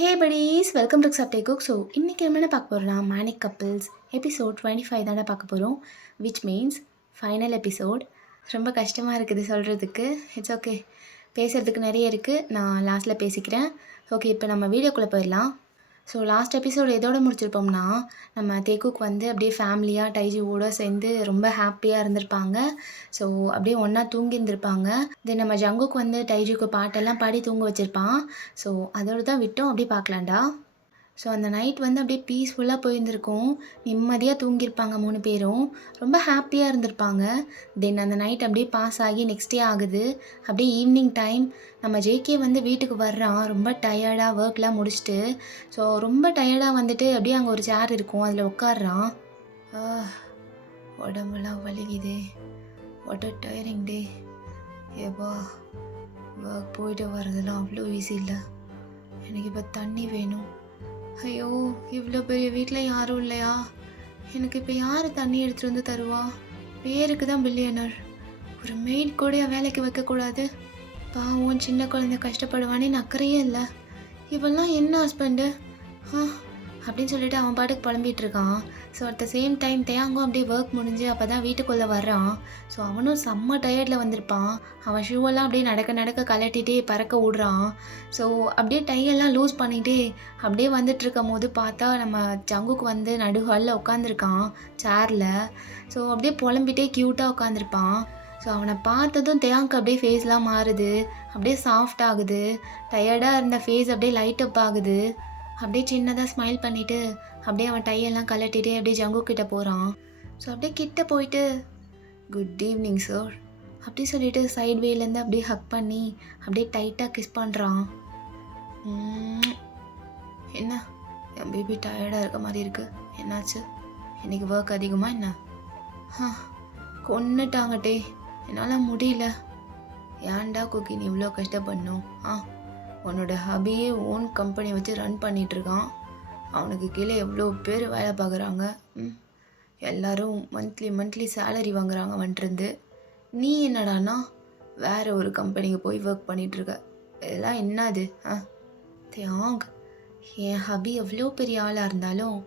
Hey buddies welcome to சப்டே குக். So இன்றைக்கி என்ன பார்க்க போகிறோம்னா மேனிக் கப்பிள்ஸ் எபிசோட் 25 தானே பார்க்க போகிறோம். Which means final episode. ரொம்ப கஷ்டமாக இருக்குது சொல்கிறதுக்கு. இட்ஸ் ஓகே, பேசுகிறதுக்கு நிறைய இருக்குது, நான் லாஸ்ட்டில் பேசிக்கிறேன். ஓகே, இப்போ நம்ம வீடியோக்குள்ளே போயிடலாம். ஸோ லாஸ்ட் எபிசோடு எதோடு முடிச்சிருப்போம்னா, நம்ம தேக்குக்கு வந்து அப்படியே ஃபேமிலியாக டைஜுவோடு சேர்ந்து ரொம்ப ஹாப்பியாக இருந்திருப்பாங்க. ஸோ அப்படியே ஒன்றா தூங்கி இருந்திருப்பாங்க. தென் நம்ம ஜங்குக்கு வந்து டைஜுக்கு பாட்டெல்லாம் பாடி தூங்க வச்சுருப்பான். ஸோ அதோடு தான் விட்டோம். அப்படியே பார்க்கலாம்டா. ஸோ அந்த நைட் வந்து அப்படியே பீஸ்ஃபுல்லாக போயிருந்திருக்கும். நிம்மதியாக தூங்கியிருப்பாங்க 3 பேரும். ரொம்ப ஹாப்பியாக இருந்திருப்பாங்க. தென் அந்த நைட் அப்படியே பாஸ் ஆகி நெக்ஸ்ட் டே ஆகுது. அப்படியே ஈவினிங் டைம் நம்ம ஜேகே வந்து வீட்டுக்கு வர்றான். ரொம்ப டயர்டாக ஒர்க்லாம் முடிச்சுட்டு. ஸோ ரொம்ப டயர்டாக வந்துட்டு அப்படியே அங்கே ஒரு சேர் இருக்கும், அதில் உட்காடுறான். உடம்புலாம் வலிக்குது, வாட் அ டயரிங் டே. ஏப்பா, ஒர்க் போயிட்டு வர்றதெல்லாம் அவ்வளோ ஈஸி இல்லை. எனக்கு இப்போ தண்ணி வேணும். ஐயோ, இவ்வளோ பெரிய வீட்டில் யாரும் இல்லையா? எனக்கு இப்போ யார் தண்ணி எடுத்துகிட்டு வந்து தருவா? பேருக்கு தான் பில்லியனர். ஒரு மெய்ட் கூட வேலைக்கு வைக்கக்கூடாது. பாவம் சின்ன குழந்தை கஷ்டப்படுவானே அக்கறையே இல்லை. இவெல்லாம் என்ன ஹஸ்பண்டு அப்படின்னு சொல்லிட்டு அவன் பாட்டுக்கு புலம்பிகிட்டு இருக்கான். So at the same time தேங்கும் அப்படியே ஒர்க் முடிஞ்சு அப்போ தான் வீட்டுக்குள்ளே வர்றான். ஸோ அவனும் செம்ம டயர்டில் வந்திருப்பான். அவன் ஷூவெல்லாம் அப்படியே நடக்க நடக்க கலட்டிகிட்டே பறக்க விடுறான். ஸோ அப்படியே டையெல்லாம் லூஸ் பண்ணிகிட்டே அப்படியே வந்துட்டுருக்கும் போது பார்த்தா நம்ம ஜங்குக்கு வந்து நடுஹாலில் உட்காந்துருக்கான் சேரில். ஸோ அப்படியே புலம்பிகிட்டே க்யூட்டாக உட்காந்துருப்பான். ஸோ அவனை பார்த்ததும் தேங்க்கு அப்படியே ஃபேஸ்லாம் மாறுது, அப்படியே சாஃப்ட் ஆகுது. டயர்டாக இருந்த ஃபேஸ் அப்படியே லைட் அப் ஆகுது. அப்படியே சின்னதாக ஸ்மைல் பண்ணிவிட்டு அப்படியே அவன் டையெல்லாம் கலட்டிகிட்டே அப்படியே ஜங்கு கிட்டே போகிறான். ஸோ அப்படியே கிட்டே போயிட்டு குட் ஈவினிங் சார் அப்படி சொல்லிட்டு சைட் வேலேருந்து அப்படியே ஹக் பண்ணி அப்படியே டைட்டாக கிஸ் பண்ணுறான். என்ன என் பேபி டயர்டாக இருக்க மாதிரி இருக்குது, என்னாச்சு? இன்றைக்கி ஒர்க் அதிகமாக என்ன? கொன்னுட்டாங்கட்டே, என்னால் முடியல. ஏன்டா குக்கி நீ இவ்வளோ கஷ்டப்படணும்? உன்னோட ஹபியே ஓன் கம்பெனி வச்சு ரன் பண்ணிகிட்ருக்கான். அவனுக்கு கீழே எவ்வளோ பேர் வேலை பார்க்குறாங்க. எல்லோரும் மந்த்லி சேலரி வாங்குறாங்க வந்துருந்து. நீ என்னடானா வேறு ஒரு கம்பெனிக்கு போய் ஒர்க் பண்ணிகிட்ருக்க. இதெல்லாம் என்னது? தியாங், என் ஹபி எவ்வளோ பெரிய ஆளாக இருந்தாலும்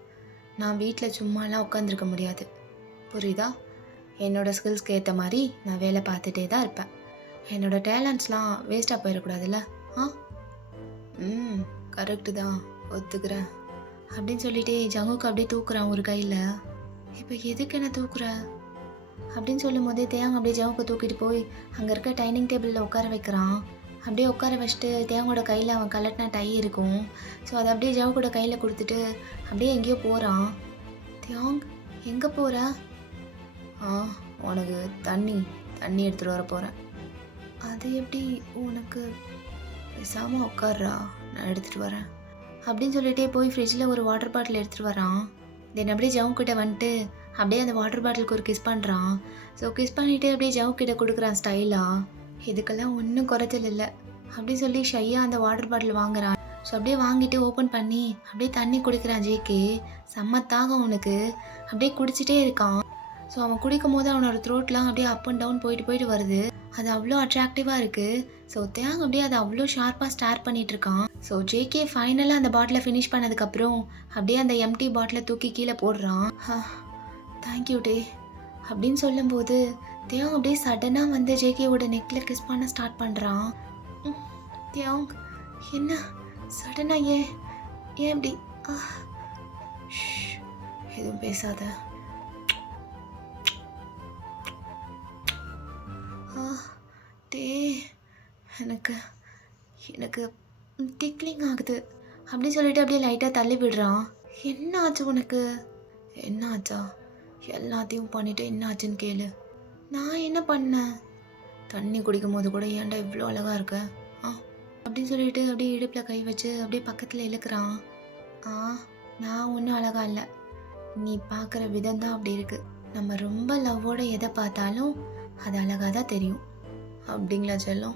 நான் வீட்டில் சும்மாலாம் உட்காந்துருக்க முடியாது, புரியுதா? என்னோடய ஸ்கில்ஸ்க்கு ஏற்ற மாதிரி நான் வேலை பார்த்துட்டே தான் இருப்பேன். என்னோடய டேலண்ட்ஸ்லாம் வேஸ்ட்டாக போயிடக்கூடாதுல்ல. கரெக்டு தான், ஒத்துக்கிறேன் அப்படின்னு சொல்லிட்டு ஜங்குக்கு அப்படியே தூக்குறான் ஒரு கையில். இப்போ எதுக்கு என்ன தூக்குற அப்படின்னு சொல்லும் போதே தேங்க அப்படியே ஜங்குக்கு தூக்கிட்டு போய் அங்கே இருக்க டைனிங் டேபிளில் உட்கார வைக்கிறான். அப்படியே உட்கார வச்சுட்டு தேங்கோட கையில் அவன் கலட்டின டை இருக்கும். ஸோ அதை அப்படியே ஜங்குக்கோட கையில் கொடுத்துட்டு அப்படியே எங்கேயோ போகிறான். தேங், எங்கே போகிற? உனக்கு தண்ணி எடுத்துகிட்டு வர போகிறேன். அது எப்படி உனக்கு? பேசாமல் உட்கார்றா, நான் எடுத்துகிட்டு வரேன் அப்படின்னு சொல்லிட்டே போய் ஃப்ரிட்ஜில் ஒரு வாட்டர் பாட்டில் எடுத்துகிட்டு வரான். தென் அப்படியே ஜவுக்கிட்ட வந்துட்டு அப்படியே அந்த வாட்டர் பாட்டிலுக்கு ஒரு கிஸ் பண்ணுறான். ஸோ கிஸ் பண்ணிவிட்டு அப்படியே ஜவுக்கிட்ட கொடுக்குறான் ஸ்டைலாக. இதுக்கெல்லாம் ஒன்றும் குறைச்சல் இல்லை அப்படி சொல்லி ஷையாக அந்த வாட்டர் பாட்டில் வாங்குறான். ஸோ அப்படியே வாங்கிட்டு ஓப்பன் பண்ணி அப்படியே தண்ணி குடிக்கிறான் ஜேகே. செம்மத்தாக அவனுக்கு அப்படியே குடிச்சிட்டே இருக்கான். ஸோ அவன் குடிக்கும் போது அவனோட த்ரோட்லாம் அப்படியே அப் அண்ட் டவுன் போயிட்டு வருது. அது அவ்வளோ அட்ராக்டிவாக இருக்குது. ஸோ தேங் அப்படியே அதை அவ்வளோ ஷார்ப்பாக ஸ்டார் பண்ணிகிட்ருக்கான். ஸோ ஜேகே ஃபைனலாக அந்த பாட்டிலை ஃபினிஷ் பண்ணதுக்கப்புறம் அப்படியே அந்த எம்டி பாட்டிலை தூக்கி கீழே போடுறான். தேங்க்யூ டே அப்படின்னு சொல்லும்போது தேங் அப்படியே சடனாக வந்து ஜேகேவோட நெக்கில் கிஸ் பண்ண ஸ்டார்ட் பண்ணுறான். தேங், என்ன சடனாக? ஏன் அப்படி? எதுவும் பேசாத. டே, எனக்கு டிக்லிங் ஆகுது அப்படின்னு சொல்லிட்டு அப்படியே லைட்டாக தள்ளி விடுறான். என்ன ஆச்சு உனக்கு? என்ன ஆச்சா? எல்லாத்தையும் பண்ணிவிட்டு என்ன ஆச்சுன்னு கேளு. நான் என்ன பண்ணேன்? தண்ணி குடிக்கும் போது கூட ஏன்டா இவ்வளோ அழகாக இருக்க அப்படின்னு சொல்லிட்டு அப்படியே இடுப்பில் கை வச்சு அப்படியே பக்கத்தில் இழுக்கிறான். நான் ஒன்றும் அழகா இல்லை, நீ பார்க்குற விதம் தான் அப்படி இருக்குது. நம்ம ரொம்ப லவ்வோடு எதை பார்த்தாலும் அது அழகாக தான் தெரியும். அப்படிங்களா செல்லம்?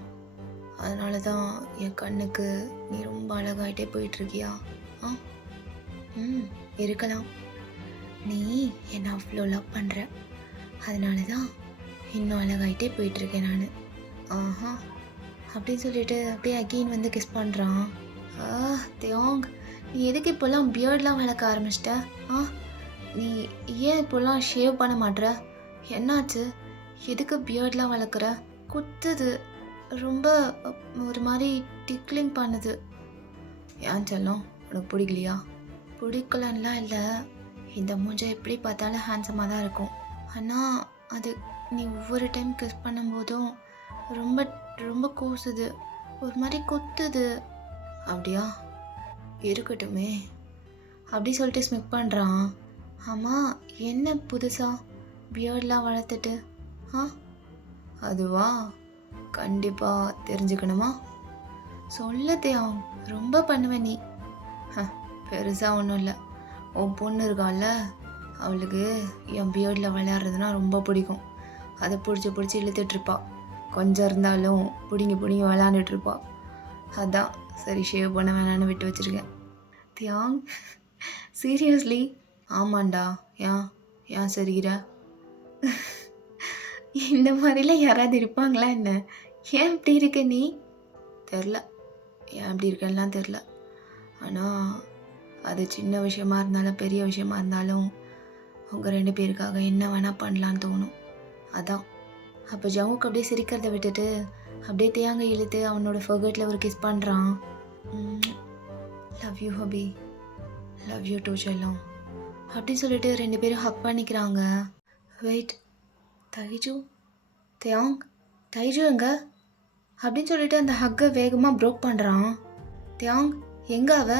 அதனால தான் என் கண்ணுக்கு நீ ரொம்ப அழகாயிட்டே போயிட்டுருக்கியா? இருக்கலாம். நீ என்னை அவ்வளோ லவ் பண்ணுற, அதனால தான் இன்னும் அழகாயிட்டே போயிட்டுருக்கேன் நான். அப்படின்னு சொல்லிட்டு அப்படியே அகெயின் வந்து கிஸ் பண்ணுறான். ஆ தியோங், நீ எதுக்கு இப்போல்லாம் பியர்ட்லாம் வளர்க்க ஆரம்பிச்சிட்ட? ஆ நீ ஏன் இப்போல்லாம் ஷேவ் பண்ண மாட்ற? என்னாச்சு? எதுக்கு பியர்ட்லாம் வளர்க்குற? குத்துது. ரொம்ப ஒரு மாதிரி டிக்லிங் பண்ணுது. ஏன் செல்லம், உனக்கு பிடிக்கலையா? பிடிக்கலன்னுலாம் இல்லை. இந்த மூஞ்சை எப்படி பார்த்தாலும் ஹேண்ட்ஸமாக தான் இருக்கும். ஆனால் அது நீ ஒவ்வொரு டைம் கிஸ் பண்ணும்போதும் ரொம்ப ரொம்ப கூசுது, ஒரு மாதிரி குத்துது. அப்படியா? இருக்கட்டுமே. அப்படி சொல்லிட்டு ஸ்மிக் பண்ணுறான். ஆமாம், என்ன புதுசாக பியர்ட்லாம் வளர்த்துட்டு? ஆ அதுவா? கண்டிப்பாக தெரிஞ்சுக்கணுமா? சொல்லத்தையும் ரொம்ப பண்ணுவேன் நீ. பெருசாக ஒன்றும் இல்லை. உன் பொண்ணு இருக்கால, அவளுக்கு என் பியர்டில் விளையாடுறதுனா ரொம்ப பிடிக்கும். அதை பிடிச்சி இழுத்துட்ருப்பா. கொஞ்சம் இருந்தாலும் பிடிங்கி விளையாண்டுட்ருப்பா. அதான் சரி ஷேவ் பண்ண வேணான்னு விட்டு வச்சுருக்கேன். தியாங், சீரியஸ்லி? ஆமாண்டா. ஏன் சரிகிற? இந்த மாதிரிலாம் யாராவது இருப்பாங்களா என்ன? ஏன் இப்படி இருக்க நீ? தெரில, ஏன் அப்படி இருக்கேன்லாம் தெரில. ஆனால் அது சின்ன விஷயமா இருந்தாலும் பெரிய விஷயமா இருந்தாலும் உங்கள் 2 பேருக்காக என்ன வேணால் பண்ணலான்னு தோணும். அதான். அப்போ ஜவுக்கு அப்படியே சிரிக்கிறத விட்டுட்டு அப்படியே தேங்க இழுத்து அவனோட ஃபர்கட்டில் ஒரு கிஸ் பண்ணுறான். Love you hubby, love you too செல்லம் அப்படின்னு சொல்லிட்டு 2 பேரும் ஹக் பண்ணிக்கிறாங்க. வெயிட், தைஜு, தேங், தைஜு எங்க அப்படின்னு சொல்லிட்டு அந்த ஹக்கை வேகமாக ப்ரோக் பண்ணுறான். தேங், எங்கே அவ?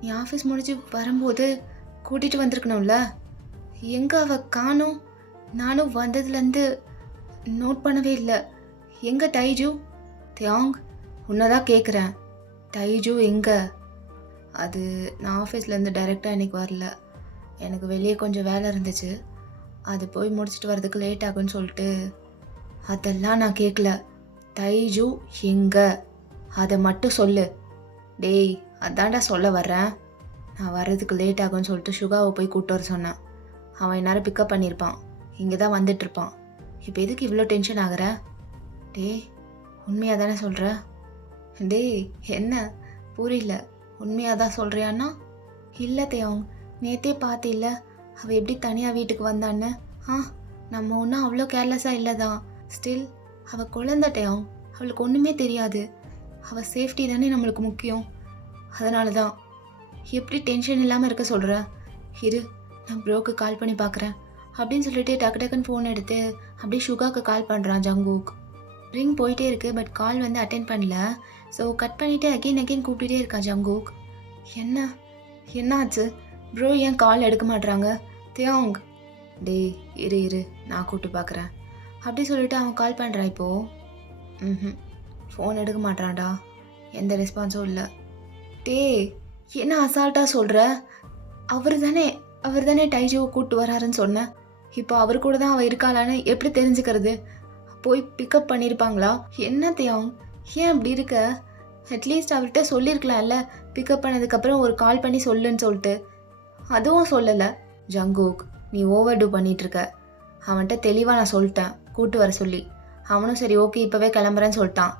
நீ ஆஃபீஸ் முடிஞ்சு வரும்போது கூட்டிகிட்டு வந்திருக்கணும்ல, எங்கே அவ காணோம்? நானும் வந்ததுலேருந்து நோட் பண்ணவே இல்லை. எங்கே தைஜு? தியாங், உன்னதான் கேட்குறேன், தைஜு எங்கே? அது நான் ஆஃபீஸ்லேருந்து டைரெக்டாக இன்றைக்கி வரல. எனக்கு வெளியே கொஞ்சம் வேலை இருந்துச்சு, அது போய் முடிச்சுட்டு வரதுக்கு லேட் ஆகுன்னு சொல்லிட்டு. அதெல்லாம் நான் கேட்கல. தைஜு எங்கே அதை மட்டும் சொல்லு. டேய், அதான்டா சொல்ல வர்றேன். நான் வர்றதுக்கு லேட் ஆகும்னு சொல்லிட்டு சுகாவை போய் கூப்பிட்டு வர சொன்னேன். அவன் எந்நேரம் பிக்கப் பண்ணியிருப்பான், இங்கே தான் வந்துட்டுருப்பான். இப்போ எதுக்கு இவ்வளோ டென்ஷன் ஆகிற? டேய், உண்மையாக தானே சொல்கிற? டேய், என்ன புரியல, உண்மையாக தான் சொல்கிறியான்னா? இல்லை தேவங், நேற்றே பார்த்தில்ல அவள் எப்படி தனியாக வீட்டுக்கு வந்தான்னு. நம்ம ஒன்றும் அவ்வளோ கேர்லெஸ்ஸாக இல்லை தான். ஸ்டில் அவள் குழந்தைட்டையும், அவளுக்கு ஒன்றுமே தெரியாது. அவள் சேஃப்டி தானே நம்மளுக்கு முக்கியம். அதனால தான். எப்படி டென்ஷன் இல்லாமல் இருக்க சொல்கிற? இரு, நான் ப்ரோக்கு கால் பண்ணி பார்க்குறேன் அப்படின்னு சொல்லிட்டு டக்குன்னு ஃபோன் எடுத்து அப்படியே சுகாவுக்கு கால் பண்ணுறான் ஜங்குக். ரிங் போயிட்டே இருக்குது, பட் கால் வந்து அட்டென்ட் பண்ணல. ஸோ கட் பண்ணிவிட்டு அகெயின் கூப்பிட்டுட்டே இருக்கான் ஜங்குக். என்ன ஆச்சு? ப்ரோ ஏன் கால் எடுக்க மாட்றாங்க? தியாங், டேய் இரு நான் கூப்பிட்டு பார்க்குறேன் அப்படி சொல்லிட்டு அவன் கால் பண்ணுறான். இப்போது ஃபோன் எடுக்க மாட்டான்டா, எந்த ரெஸ்பான்ஸும் இல்லை. டேய், என்ன அசால்ட்டாக சொல்கிற? அவர் தானே டைஜுவை கூப்பிட்டு வராருன்னு சொன்னேன். இப்போ அவர் கூட தான் அவள் இருக்காளான்னு எப்படி தெரிஞ்சுக்கிறது? போய் பிக்கப் பண்ணியிருப்பாங்களா? என்ன தியாங், ஏன் அப்படி இருக்க? அட்லீஸ்ட் அவர்கிட்ட சொல்லியிருக்கலாம்ல, பிக்கப் பண்ணதுக்கப்புறம் ஒரு கால் பண்ணி சொல்லுன்னு சொல்லிட்டு. அதுவும் சொல்லலை. ஜங்குக், நீ ஓவர் டூ பண்ணிகிட்ருக்க. அவன்கிட்ட தெளிவாக நான் சொல்லிட்டேன் கூப்பிட்டு வர சொல்லி. அவனும் சரி ஓகே இப்போவே கிளம்புறேன்னு சொல்லிட்டான்.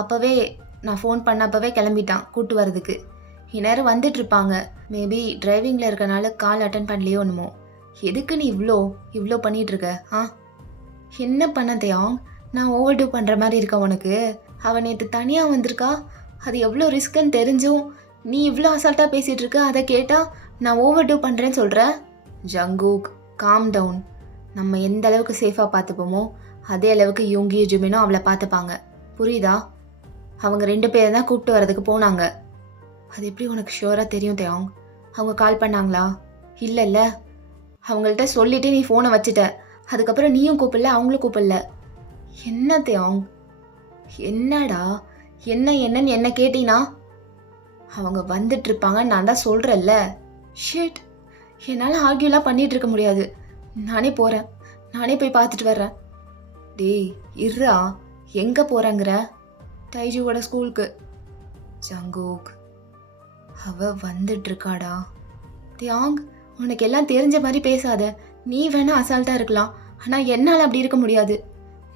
அப்போவே நான் ஃபோன் பண்ணப்பவே கிளம்பிட்டான் கூப்பிட்டு வரதுக்கு. இந்நேரம் வந்துட்டுருப்பாங்க. மேபி டிரைவிங்கில் இருக்கனால கால் அட்டன் பண்ணலையோ என்னமோ. எதுக்கு நீ இவ்வளோ பண்ணிகிட்ருக்க? என்ன பண்ண தியாங்? நான் ஓவர் டூ பண்ணுற மாதிரி இருக்கா உனக்கு? அவன் நேற்று தனியாக வந்திருக்கா, அது எவ்வளோ ரிஸ்க்குன்னு தெரிஞ்சும் நீ இவ்வளோ அசால்ட்டாக பேசிகிட்டு இருக்க. அதை கேட்டால் நான் ஓவர் டூ பண்ணுறேன்னு சொல்கிறேன். Jungkook, calm down. நம்ம எந்த அளவுக்கு சேஃபாக பார்த்துப்போமோ அதே அளவுக்கு யோங்கியும் ஜுமினும் அவளை பார்த்துப்பாங்க, புரியுதா? அவங்க 2 பேரை தான் கூப்பிட்டு வரதுக்கு போனாங்க. அது எப்படி உனக்கு ஷுவராக தெரியும் தியாங்? அவங்க கால் பண்ணாங்களா? இல்லைல்ல, அவங்கள்ட்ட சொல்லிவிட்டு நீ ஃபோனை வச்சுட்ட. அதுக்கப்புறம் நீயும் கூப்பிடல, அவங்களும் கூப்பிடல. என்ன தியாங், என்னடா என்னன்னு என்ன கேட்டீங்கன்னா? அவங்க வந்துட்டுருப்பாங்க, நான் தான் சொல்கிறேன்ல. ஷிட், என்னால் ஆர்கியூலாம் பண்ணிகிட்டு இருக்க முடியாது. நானே போகிறேன், நானே போய் பார்த்துட்டு வர்றேன். டேய் இருறா, எங்கே போகிறேங்கிற? தைஜுவோட ஸ்கூலுக்கு. ஜங்குக், அவ வந்துட்டுருக்காடா. தியாங், உனக்கு எல்லாம் தெரிஞ்ச மாதிரி பேசாத. நீ வேணா அசால்ட்டாக இருக்கலாம், ஆனால் என்னால் அப்படி இருக்க முடியாது.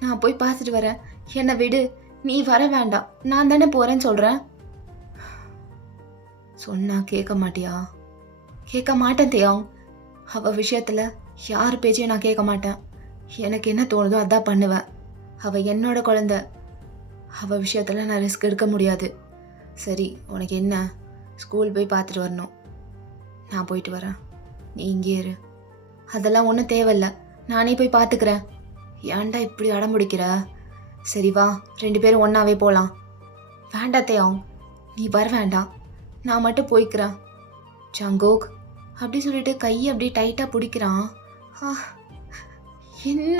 நான் போய் பார்த்துட்டு வரேன், என்னை விடு. நீ வர வேண்டாம், நான் தானே போகிறேன்னு சொல்கிறேன். சொன்னா கேட்க மாட்டியா? கேட்க மாட்டேன் தேயாங். அவள் விஷயத்தில் யார் பேச்சையும் நான் கேட்க மாட்டேன். எனக்கு என்ன தோணுதோ அதான் பண்ணுவேன். அவள் என்னோட குழந்த. அவள் விஷயத்தில் நான் ரிஸ்க் எடுக்க முடியாது. சரி, உனக்கு என்ன? ஸ்கூல் போய் பார்த்துட்டு வரணும். நான் போயிட்டு வரேன், நீ இங்கே இரு. அதெல்லாம் ஒன்றும் தேவையில்ல, நானே போய் பார்த்துக்கிறேன். ஏன்டா இப்படி அடம் பிடிக்கிற? சரி வா, 2 பேரும் ஒன்றாவே போகலாம். வேண்டாம் தேயாங், நீ வர வேண்டாம், நான் மட்டும் போய்க்கிறேன். ஜங்கோக் அப்படி சொல்லிட்டு கையை அப்படியே டைட்டாக பிடிக்கிறான். என்ன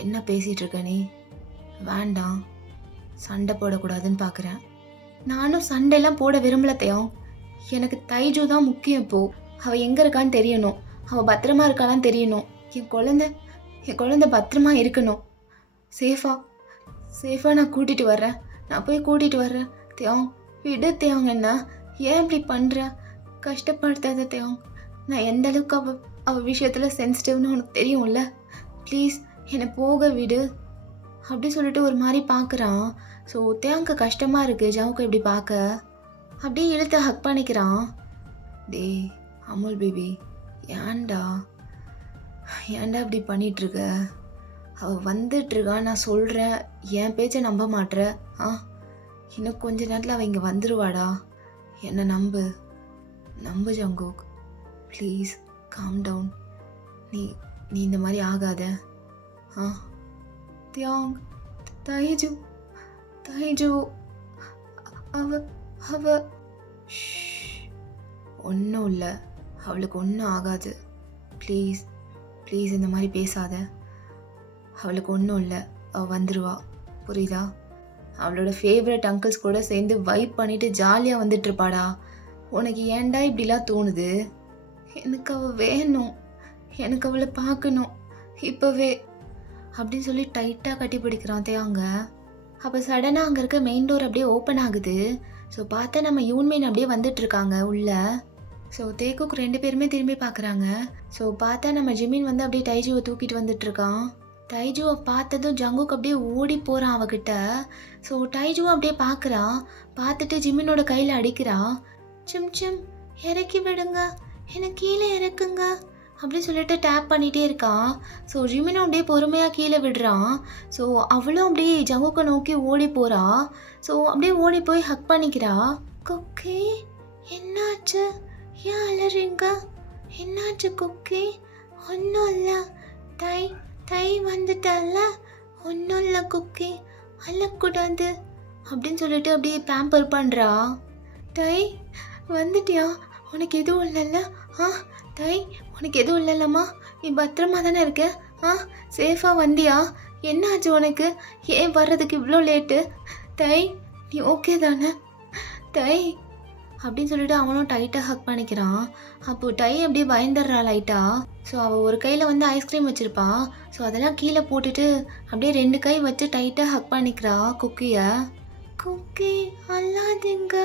என்ன பேசிகிட்டு இருக்க நீ? வேண்டாம், சண்டை போடக்கூடாதுன்னு பார்க்குறேன். நானும் சண்டையெல்லாம் போட விரும்பல தேயாங். எனக்கு தைஜு தான் முக்கியம். இப்போ அவள் எங்கே இருக்கான்னு தெரியணும். அவள் பத்திரமா இருக்காளான்னு தெரியணும். என் குழந்தை பத்திரமா இருக்கணும். சேஃபாக நான் கூட்டிகிட்டு வர்றேன். நான் போய் கூட்டிகிட்டு வர்றேன். தேயாங் விடு தேயாங், என்ன ஏன் இப்படி பண்ணுற? கஷ்டப்படுத்தாத தேயாங். நான் எந்த அளவுக்கு அவள் விஷயத்தில் சென்சிட்டிவ்னு உனக்கு தெரியும்ல. ப்ளீஸ் என்னை போக விடு. அப்படி சொல்லிட்டு ஒரு மாதிரி பார்க்குறான். ஸோ தேயாங்க்கு கஷ்டமாக இருக்குது ஜவுக்கு இப்படி பார்க்க. அப்படியே இழுத்து ஹக் பண்ணிக்கிறான். டேய் அமுல் பேபி, ஏன்டா இப்படி பண்ணிகிட்ருக்க? அவள் வந்துட்டுருக்கா, நான் சொல்கிறேன், என் பேச்சை நம்ப மாட்ற. இன்னும் கொஞ்ச நேரத்தில் அவள் இங்கே வந்துடுவாடா. என்னை நம்பு ஜங்கோக். Please calm down. நீ இந்த மாதிரி ஆகாத. தியாங், தைஜு அவ ஒன்றும் இல்லை, அவளுக்கு ஒன்றும் ஆகாது. ப்ளீஸ் இந்த மாதிரி பேசாத. அவளுக்கு ஒன்றும் இல்லை, அவள் வந்துடுவா, புரியுதா? அவளோட ஃபேவரட் அங்கிள்ஸ் கூட சேர்ந்து வைப் பண்ணிட்டு ஜாலியாக வந்துட்டுருப்பாடா. உனக்கு ஏன்டா இப்படிலாம் தோணுது? எனக்கு அவள் வேணும், எனக்கு அவளை பார்க்கணும் இப்போவே அப்படின்னு சொல்லி டைட்டாக கட்டி பிடிக்கிறான் தேயாங்க. அப்போ சடனாக அங்கே இருக்க மெயின் டோர் அப்படியே ஓப்பன் ஆகுது. ஸோ பார்த்தா நம்ம யூன்மேன் அப்படியே வந்துட்டுருக்காங்க உள்ள. ஸோ தேக்குக்கு 2 பேருமே திரும்பி பார்க்குறாங்க. ஸோ பார்த்தா நம்ம ஜிமின் வந்து அப்படியே தைஜுவை தூக்கிட்டு வந்துட்டுருக்கான். தைஜுவை பார்த்ததும் ஜங்குக்கு அப்படியே ஓடி போகிறான் அவகிட்ட. ஸோ தைஜுவை அப்படியே பார்க்குறான். பார்த்துட்டு ஜிமினோட கையில் அடிக்கிறான். சிம் இறக்கி விடுங்க, என்னை கீழே இறக்குங்க அப்படி சொல்லிட்டு டேப் பண்ணிகிட்டே இருக்கான். ஸோ ஜிமினும் அப்படியே பொறுமையாக கீழே விடுறான். ஸோ அவளும் அப்படியே ஜங்குக்கை நோக்கி ஓடி போகிறா. ஸோ அப்படியே ஓடி போய் ஹக் பண்ணிக்கிறா. குக்கி என்னாச்சு? ஏன் அலறீங்க? என்னாச்சு குக்கி? ஒன்றும் இல்லை, தை வந்துட்டல்ல, ஒன்றும் இல்லை குக்கி, அழக்கூடாது அப்படின்னு சொல்லிட்டு அப்படியே பேம்பர் பண்ணுறா. தை வந்துட்டியா? உனக்கு எதுவும் இல்லைல்ல? தை உனக்கு எதுவும் இல்லைல்லம்மா? நீ பத்திரமா தானே இருக்க? சேஃபாக வந்தியா? என்ன ஆச்சு உனக்கு? ஏன் வர்றதுக்கு இவ்வளோ லேட்டு? தை நீ ஓகே தானே? தை அப்படின்னு சொல்லிட்டு அவனும் டைட்டாக ஹக் பண்ணிக்கிறான். அப்போது டை அப்படியே பயந்துடுறா லைட்டாக. ஸோ அவள் ஒரு கையில் வந்து ஐஸ்கிரீம் வச்சுருப்பா. ஸோ அதெல்லாம் கீழே போட்டுட்டு அப்படியே 2 கை வச்சு டைட்டாக ஹக் பண்ணிக்கிறா குக்கியை. குக்கி அல்லாதீங்க,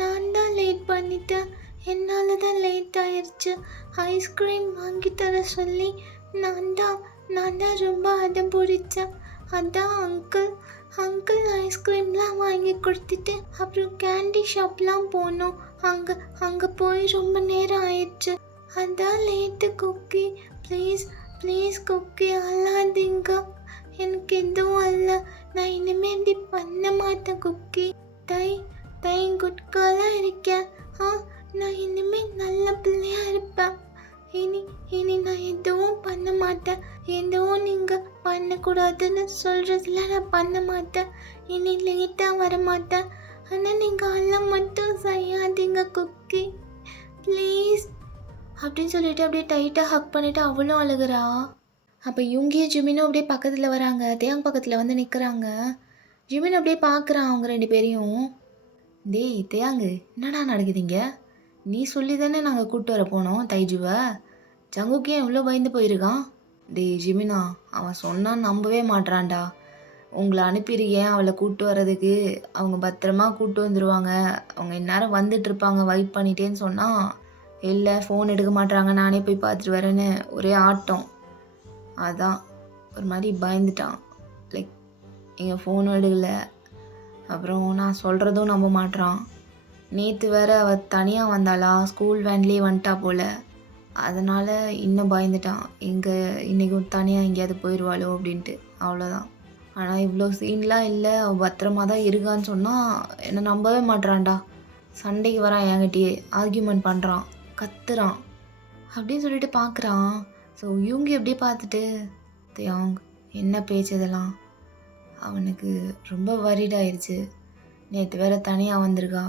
நான் தான் லேட் பண்ணிட்டேன், என்னால் தான் லேட் ஆயிடுச்சு. ஐஸ்கிரீம் வாங்கி தர சொல்லி நான் தான் ரொம்ப அடம் பிடிச்சேன். அதான் அங்கிள் ஐஸ்கிரீம்லாம் வாங்கி கொடுத்துட்டு அப்புறம் கேண்டி ஷாப்லாம் போனோம். அங்கே போய் ரொம்ப நேரம் ஆயிடுச்சு, அதான் லேட்டு குக்கி. ப்ளீஸ் குக்கி அல்லாதீங்க, எனக்கு எதுவும் இல்லை, நான் இனிமேல் இப்படி பண்ண மாட்டேன் குக்கி. தை குட் கேர்லாக இருக்கேன். நான் இனிமேல் நல்ல பிள்ளையாக இருப்பேன். இனி நான் எதுவும் பண்ண மாட்டேன். எதுவும் நீங்கள் பண்ணக்கூடாதுன்னு சொல்கிறதுல நான் பண்ண மாட்டேன். இனி லேட்டாக வர மாட்டேன். ஆனால் நீங்கள் எல்லாம் மட்டும் செய்யாதீங்க குக்கி, ப்ளீஸ் அப்படின்னு சொல்லிட்டு அப்படியே டைட்டாக ஹக் பண்ணிவிட்டு அவளும் அழுகிறா. அப்போ யுங்கியும் ஜிமினும் அப்படியே பக்கத்தில் வராங்க. தேயாங் பக்கத்தில் வந்து நிற்கிறாங்க. ஜிமின் அப்படியே பார்க்குறான் அவங்க 2 பேரையும். டேய் தேயாங்கு, என்னடா நடக்குதுங்க? நீ சொல்லி தானே நாங்கள் கூப்பிட்டு வர போனோம் தைஜுவை. ஜங்குக்கே எவ்வளோ பயந்து போயிருக்கான். டேய் ஜிமினா, அவன் சொன்னான்னு நம்பவே மாட்றான்டா. உங்களை அனுப்பியிருக்கேன் அவளை கூப்பிட்டு வர்றதுக்கு, அவங்க பத்திரமா கூப்பிட்டு வந்துடுவாங்க, அவங்க இந்நேரம் வந்துட்டுருப்பாங்க வைப் பண்ணிட்டேன்னு சொன்னால், இல்லை ஃபோன் எடுக்க மாட்றாங்க, நானே போய் பார்த்துட்டு வரேன்னு ஒரே ஆட்டம். அதான் ஒரு மாதிரி பயந்துட்டான். எங்கள் ஃபோனும் எடுக்கலை, அப்புறம் நான் சொல்கிறதும் நம்ப மாட்றான். நேற்று வேற அவள் தனியாக வந்தாளா, ஸ்கூல் வேன்லேயே வந்துட்டா போல். அதனால் இன்னும் பயந்துட்டான், இங்கே இன்றைக்கும் தனியாக எங்கேயாவது போயிடுவாளோ அப்படின்ட்டு. அவ்வளோதான். ஆனால் இவ்வளோ சீன்லாம் இல்லை, அவள் பத்திரமா தான் இருக்கான்னு சொன்னால் என்னை நம்பவே மாட்றான்டா. சண்டைக்கு வரான், என்கிட்டயே ஆர்கியூமெண்ட் பண்ணுறான், கத்துறான் அப்படின்னு சொல்லிட்டு பார்க்குறான். ஸோ இவங்க எப்படி பார்த்துட்டு, தியாங் என்ன பேச்சு இதெல்லாம்? அவனுக்கு ரொம்ப worried ஆயிடுச்சு. நேற்று வேற தனியாக வந்திருக்கா,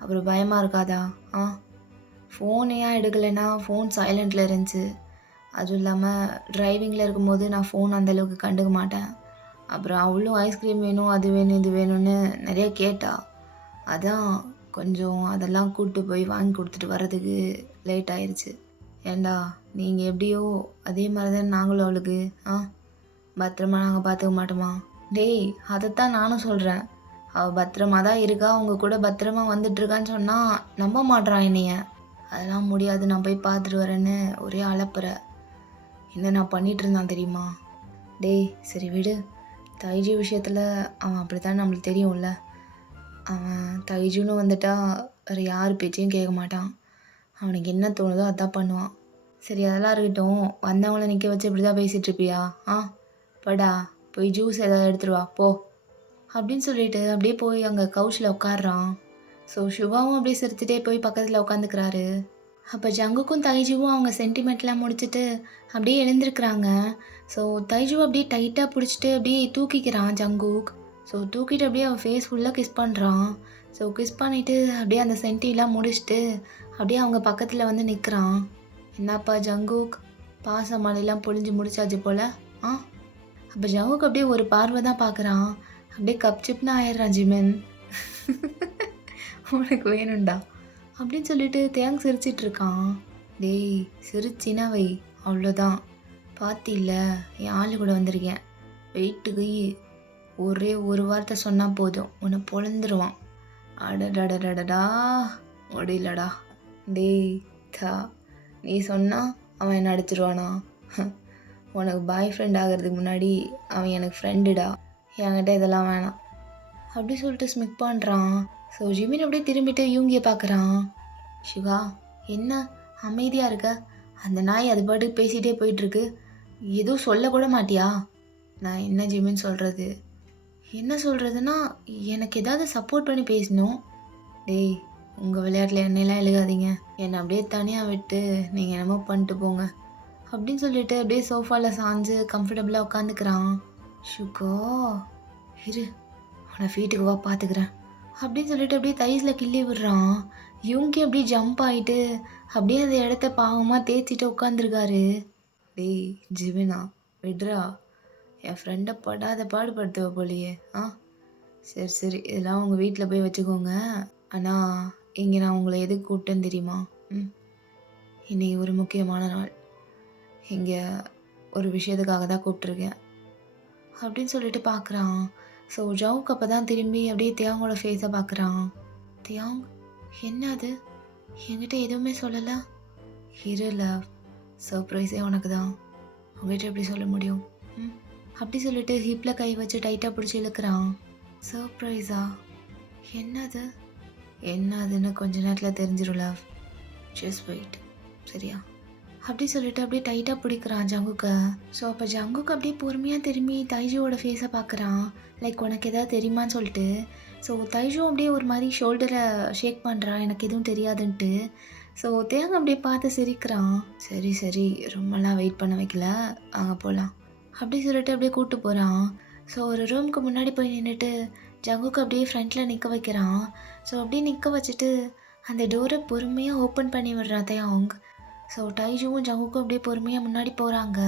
அப்புறம் பயமாக இருக்காதா? ஃபோன் ஏன் எடுக்கலைன்னா, ஃபோன் சைலண்டில் இருந்துச்சு. அதுவும் இல்லாமல் டிரைவிங்கில் இருக்கும்போது நான் ஃபோன் அந்தளவுக்கு கண்டுக்க மாட்டேன். அப்புறம் அவளும் ஐஸ்கிரீம் வேணும், அது வேணும், இது வேணும்னு நிறைய கேட்டா. அதான் கொஞ்சம் அதெல்லாம் கூப்பிட்டு போய் வாங்கி கொடுத்துட்டு வர்றதுக்கு லேட் ஆயிடுச்சு. ஏண்டா, நீங்கள் எப்படியோ அதே மாதிரி தான் நாங்களும் அவளுக்கு பத்திரமா நாங்கள் பார்த்துக்க மாட்டோமா? டேய், அதைத்தான் நானும் சொல்கிறேன். அவள் பத்திரமா தான் இருக்கா, அவங்க கூட பத்திரமா வந்துட்டுருக்கான்னு சொன்னால் நம்ப மாட்றான் என்னைய. அதெல்லாம் முடியாது, நான் போய் பார்த்துட்டு வரேன்னு ஒரே அலப்புற. என்ன நான் பண்ணிகிட்டு இருந்தான் தெரியுமா? டேய் சரி விடு, தைஜு விஷயத்தில் அவன் அப்படித்தான், நம்மளுக்கு தெரியும்ல. அவன் தைஜுன்னு வந்துட்டா வேறு யார் பேச்சையும் கேட்க மாட்டான். அவனுக்கு என்ன தோணுதோ அதான் பண்ணுவான். சரி அதெல்லாம் இருக்கட்டும், வந்தவங்கள நிற்க வச்சு இப்படி தான் பேசிகிட்டு இருப்பியா? படா போய் ஜூஸ் ஏதாவது எடுத்துருவா போ அப்படின்னு சொல்லிட்டு அப்படியே போய் அங்கே கவுச்சில் உட்காடுறான். ஸோ சிவாவும் அப்படியே சிரிச்சுட்டே போய் பக்கத்தில் உட்காந்துக்கிறாரு. அப்போ ஜங்குக்கும் தைஜுவும் அவங்க சென்டிமெண்ட்லாம் முடிச்சுட்டு அப்படியே எழுந்திருக்கிறாங்க. ஸோ தைஜு அப்படியே டைட்டாக பிடிச்சிட்டு அப்படியே தூக்கிக்கிறான் ஜங்குக். ஸோ தூக்கிட்டு அப்படியே அவன் ஃபேஸ் ஃபுல்லாக கிஸ் பண்ணுறான். ஸோ கிஸ் பண்ணிவிட்டு அப்படியே அந்த சென்டிலாம் முடிச்சுட்டு அப்படியே அவங்க பக்கத்தில் வந்து நிற்கிறான். என்னப்பா ஜங்குக், பாச மலையெல்லாம் பொழிஞ்சு முடிச்சாச்சு போல். அப்போ ஜங்குக் அப்படியே ஒரு பார்வை தான் பார்க்குறான். அப்படியே கப்சிப்னு ஆயிடுறான் ஜிமின். உனக்கு வேணும்டா அப்படின்னு சொல்லிட்டு தேங்க் சிரிச்சிட்ருக்கான். டேய் சிரிச்சினா வை, அவ்வளோதான். பார்த்தில்ல, என் ஆள் கூட வந்திருக்கேன், வெயிட்டுக்கு ஒரே ஒரு வார்த்தை சொன்னால் போதும் உன்னை பொழந்துருவான். அடடடடடா முடியலடா. டேய் தா, நீ சொன்னால் அவன் என்ன அடிச்சிருவானா? உனக்கு பாய் ஃப்ரெண்ட் ஆகிறதுக்கு முன்னாடி அவன் எனக்கு ஃப்ரெண்டுடா, என்கிட்ட இதெல்லாம் வேணாம் அப்படி சொல்லிட்டு ஸ்மிக் பண்ணுறான். ஸோ ஜிமின் அப்படியே திரும்பிட்டு யூங்கியை பார்க்குறான். சிவா என்ன அமைதியாக இருக்க? அந்த நாய் அது பாட்டுக்கு பேசிகிட்டே போயிட்டுருக்கு, எதுவும் சொல்லக்கூட மாட்டியா? நான் என்ன ஜிமின் சொல்கிறது? என்ன சொல்கிறதுனா, எனக்கு ஏதாவது சப்போர்ட் பண்ணி பேசணும். டேய் உங்கள் விளையாட்டில் என்னையெல்லாம் எழுகாதீங்க, என்னை அப்படியே தனியாக விட்டு நீங்கள் என்னமோ பண்ணிட்டு போங்க அப்படின்னு சொல்லிட்டு அப்படியே சோஃபாவில் சாஞ்சு கம்ஃபர்டபுளாக உட்காந்துக்கிறான். ஷுகோ இரு, உன்னை வீட்டுக்கு வா பார்த்துக்கிறேன் அப்படின்னு சொல்லிட்டு அப்படியே தைஸில் கிள்ளி விடுறான். இவங்க அப்படியே ஜம்ப் ஆகிட்டு அப்படியே அந்த இடத்த பாவமாக தேய்ச்சிட்டு உட்காந்துருக்காரு. டேய் ஜிவினா விட்ரா, என் ஃப்ரெண்டை படாத பாடுபடுத்துவ போலியே. சரி சரி, இதெல்லாம் உங்கள் வீட்டில் போய் வச்சுக்கோங்க. ஆனால் இங்கே நான் உங்களை எதுக்கு கூப்பிட்டேன்னு தெரியுமா? இன்றைக்கி ஒரு முக்கியமான நாள், இங்கே ஒரு விஷயத்துக்காக தான் கூப்பிட்ருக்கேன் அப்படின்னு சொல்லிட்டு பார்க்குறான். ஸோ ஜவுக்கு அப்போ தான் திரும்பி அப்படியே தியாங்கோட ஃபேஸை பார்க்குறான். தியாங் என்ன அது, என்கிட்ட எதுவுமே சொல்லலை? இரு லவ், சர்ப்ரைஸே உனக்கு தான், உங்ககிட்ட எப்படி சொல்ல முடியும்? அப்படி சொல்லிட்டு ஹிப்பில் கை வச்சு டைட்டாக பிடிச்சி இழுக்கிறான். சர்ப்ரைஸா? என்னது? என்னதுன்னு கொஞ்ச நேரத்தில் தெரிஞ்சிடும் லவ், ஜஸ்ட் வெயிட் சரியா? அப்படி சொல்லிட்டு அப்படியே டைட்டாக பிடிக்கிறான் ஜங்குக்கு. ஸோ அப்போ ஜங்குக்கு அப்படியே பொறுமையாக திரும்பி தைஜுவோட ஃபேஸை பார்க்குறான். லைக் உனக்கு எதாவது தெரியுமான்னு சொல்லிட்டு. ஸோ தைஜுவும் அப்படியே ஒரு மாதிரி ஷோல்டரை ஷேக் பண்ணுறான், எனக்கு எதுவும் தெரியாதுன்ட்டு. ஸோ தேங்க அப்படியே பார்த்து சிரிக்கிறான். சரி சரி, ரொம்பலாம் வெயிட் பண்ண வைக்கல, அங்கே போகலாம் அப்படி சொல்லிட்டு அப்படியே கூப்பிட்டு போகிறான். ஸோ ஒரு ரூமுக்கு முன்னாடி போய் நின்றுட்டு ஜங்குக்கு அப்படியே ஃப்ரண்ட்டில் நிற்க வைக்கிறான். ஸோ அப்படியே நிற்க வச்சுட்டு அந்த டோரை பொறுமையாக ஓப்பன் பண்ணி விடுறான் தேங். ஸோ டைஜுவும் ஜங்குக்கும் அப்படியே பொறுமையாக முன்னாடி போகிறாங்க,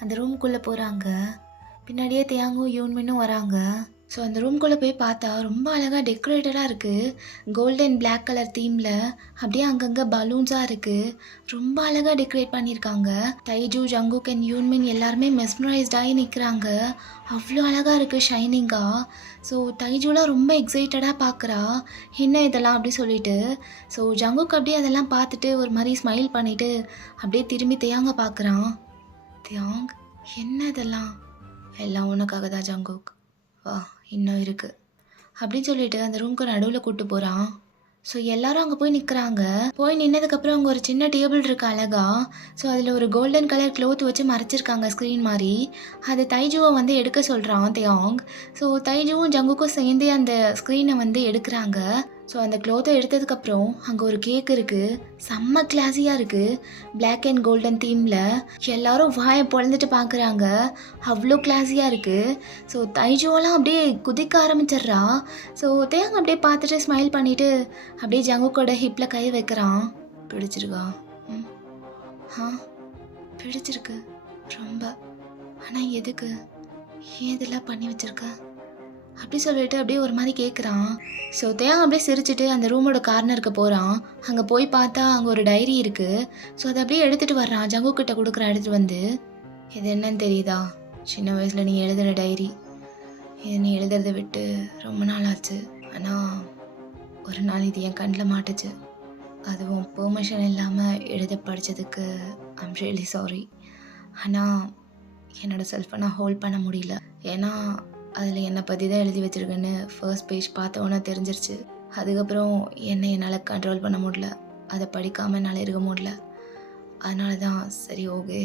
அந்த ரூம்குள்ளே போகிறாங்க. பின்னாடியே தியாங்கும் யூன்மினும் வராங்க. ஸோ அந்த ரூம்குள்ளே போய் பார்த்தா ரொம்ப அழகாக டெக்கரேட்டடாக இருக்குது, கோல்டன் பிளாக் கலர் தீமில். அப்படியே அங்கங்கே பலூன்ஸாக இருக்குது, ரொம்ப அழகாக டெக்கரேட் பண்ணியிருக்காங்க. தைஜு ஜங்குக் அண்ட் யூன்மின் எல்லாருமே மெஸ்மரைஸ்டாகி நிற்கிறாங்க, அவ்வளோ அழகாக இருக்குது ஷைனிங்காக. ஸோ தைஜுலாம் ரொம்ப எக்ஸைட்டடாக பார்க்குறா, என்ன இதெல்லாம் அப்படி சொல்லிட்டு. ஸோ ஜங்குக் அப்படியே அதெல்லாம் பார்த்துட்டு ஒரு மாதிரி ஸ்மைல் பண்ணிவிட்டு அப்படியே திரும்பி தியாங்க பார்க்குறான். தியாங் என்ன இதெல்லாம்? எல்லாம் உனக்காக தான் ஜங்குக், வா இன்னும் இருக்குது அப்படின்னு சொல்லிட்டு அந்த ரூம்க்கு நடுவில் கூப்பிட்டு போகிறான். ஸோ எல்லாரும் அங்கே போய் நிற்கிறாங்க. போய் நின்னதுக்கப்புறம் அங்கே ஒரு சின்ன டேபிள் இருக்கு அழகா. ஸோ அதில் ஒரு கோல்டன் கலர் க்ளோத் வச்சு மறைச்சிருக்காங்க ஸ்க்ரீன் மாதிரி. அது தைஜுவை வந்து எடுக்க சொல்கிறான் தேயாங். ஸோ தைஜுவும் ஜங்குக்கும் சேர்ந்தே அந்த ஸ்க்ரீனை வந்து எடுக்கிறாங்க. ஸோ அந்த க்ளோத்தை எடுத்ததுக்கப்புறம் அங்கே ஒரு கேக் இருக்குது. செம்ம கிளாஸியாக இருக்குது. பிளாக் அண்ட் கோல்டன் தீமில் எல்லாரும் வாயை பொழந்துட்டு பார்க்குறாங்க. அவ்வளோ கிளாஸியாக இருக்குது. ஸோ தைஜுவெல்லாம் அப்படியே குதிக்க ஆரம்பிச்சிடுறா. ஸோ தேயாங் அப்படியே பார்த்துட்டு ஸ்மைல் பண்ணிவிட்டு அப்படியே ஜங்குக்கோட ஹிப்பில் கை வைக்கிறான். பிடிச்சிருக்கா? ம் ஆ பிடிச்சிருக்கு ரொம்ப. ஆனால் எதுக்கு? ஏன் இதெல்லாம் பண்ணி வச்சிருக்க? அப்படி சொல்லிட்டு அப்படியே ஒரு மாதிரி கேட்குறான். ஸோ தேயாங் அப்படியே சிரிச்சிட்டு அந்த ரூமோட கார்னருக்கு போகிறான். அங்கே போய் பார்த்தா அங்கே ஒரு டைரி இருக்குது. ஸோ அதை அப்படியே எடுத்துகிட்டு வர்றான். ஜங்கு கிட்ட கொடுக்குற எடுத்துகிட்டு வந்து, இது என்னன்னு தெரியுதா? சின்ன வயசில் நீ எழுதுகிற டைரி. இது நீ எழுதுறதை விட்டு ரொம்ப நாள் ஆச்சு. ஆனால் ஒரு நாள் இது என் கண்ணில் மாட்டுச்சு. அதுவும் பெர்மிஷன் இல்லாமல் எழுத படித்ததுக்கு ஐம் ரியலி சாரி. ஆனால் என்னோடய செல்ஃபை நான் ஹோல்ட் பண்ண முடியல. ஏன்னா அதில் என்னை பற்றி தான் எழுதி வச்சுருக்கேன்னு ஃபர்ஸ்ட் பேஜ் பார்த்தோன்னே தெரிஞ்சிருச்சு. அதுக்கப்புறம் என்னை என்னால் கண்ட்ரோல் பண்ண முடியல. அதை படிக்காமல் என்னால் இருக்க முடியல. அதனால தான் சரி ஓகே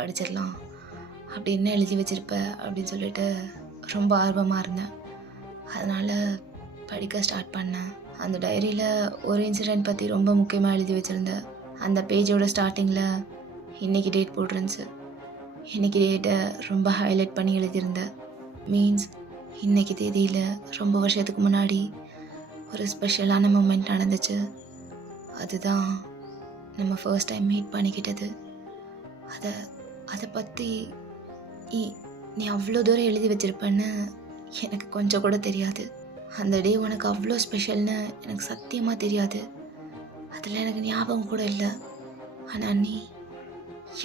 படிச்சிடலாம் அப்படின்னு எழுதி வச்சுருப்ப அப்படின்னு சொல்லிட்டு ரொம்ப ஆர்வமாக இருந்தேன். அதனால் படிக்க ஸ்டார்ட் பண்ணேன். அந்த டைரியில் ஒரு இன்சிடெண்ட் பற்றி ரொம்ப முக்கியமாக எழுதி வச்சுருந்தேன். அந்த பேஜோட ஸ்டார்டிங்கில் இன்றைக்கி டேட் போட்டிருந்துச்சு. இன்றைக்கி டேட்டை ரொம்ப ஹைலைட் பண்ணி எழுதியிருந்தேன். மீன்ஸ் இன்றைக்கி தேதியில் ரொம்ப வருஷத்துக்கு முன்னாடி ஒரு ஸ்பெஷலான மூமெண்ட் நடந்துச்சு. அதுதான் நம்ம ஃபர்ஸ்ட் டைம் மீட் பண்ணிக்கிட்டது. அதை பற்றி நீ அவ்வளோ தூரம் எழுதி வச்சுருப்பேன்னு எனக்கு கொஞ்சம் கூட தெரியாது. அந்த டே உனக்கு அவ்வளோ ஸ்பெஷல்னு எனக்கு சத்தியமாக தெரியாது. அதில் எனக்கு ஞாபகம் கூட இல்லை. ஆனால் நீ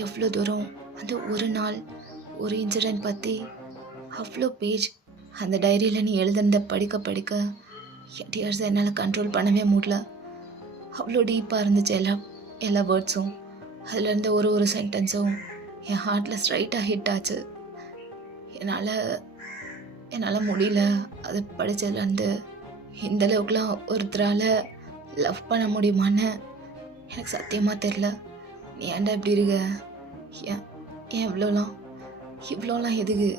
எவ்வளோ தூரம் அந்த ஒரு நாள் ஒரு இன்சிடெண்ட் பற்றி அவ்வளோ பேஜ் அந்த டைரியில் நீ எழுதுனத படிக்க படிக்க என் டியர்ஸை என்னால் கண்ட்ரோல் பண்ணவே முடியல. அவ்வளோ டீப்பாக இருந்துச்சு எல்லா வேர்ட்ஸும். அதில் இருந்த ஒரு சென்டென்ஸும் என் ஹார்ட்டில் ஸ்ட்ரைட்டாக ஹிட் ஆச்சு. என்னால் முடியல. அது படித்ததுலேருந்து இந்தளவுக்குலாம் ஒருத்தரால் லவ் பண்ண முடியுமான்னு எனக்கு சத்தியமாக தெரில. நீ ஏன்டா இப்படி இருக்க? ஏன் இவ்வளோலாம் எதுக்கு?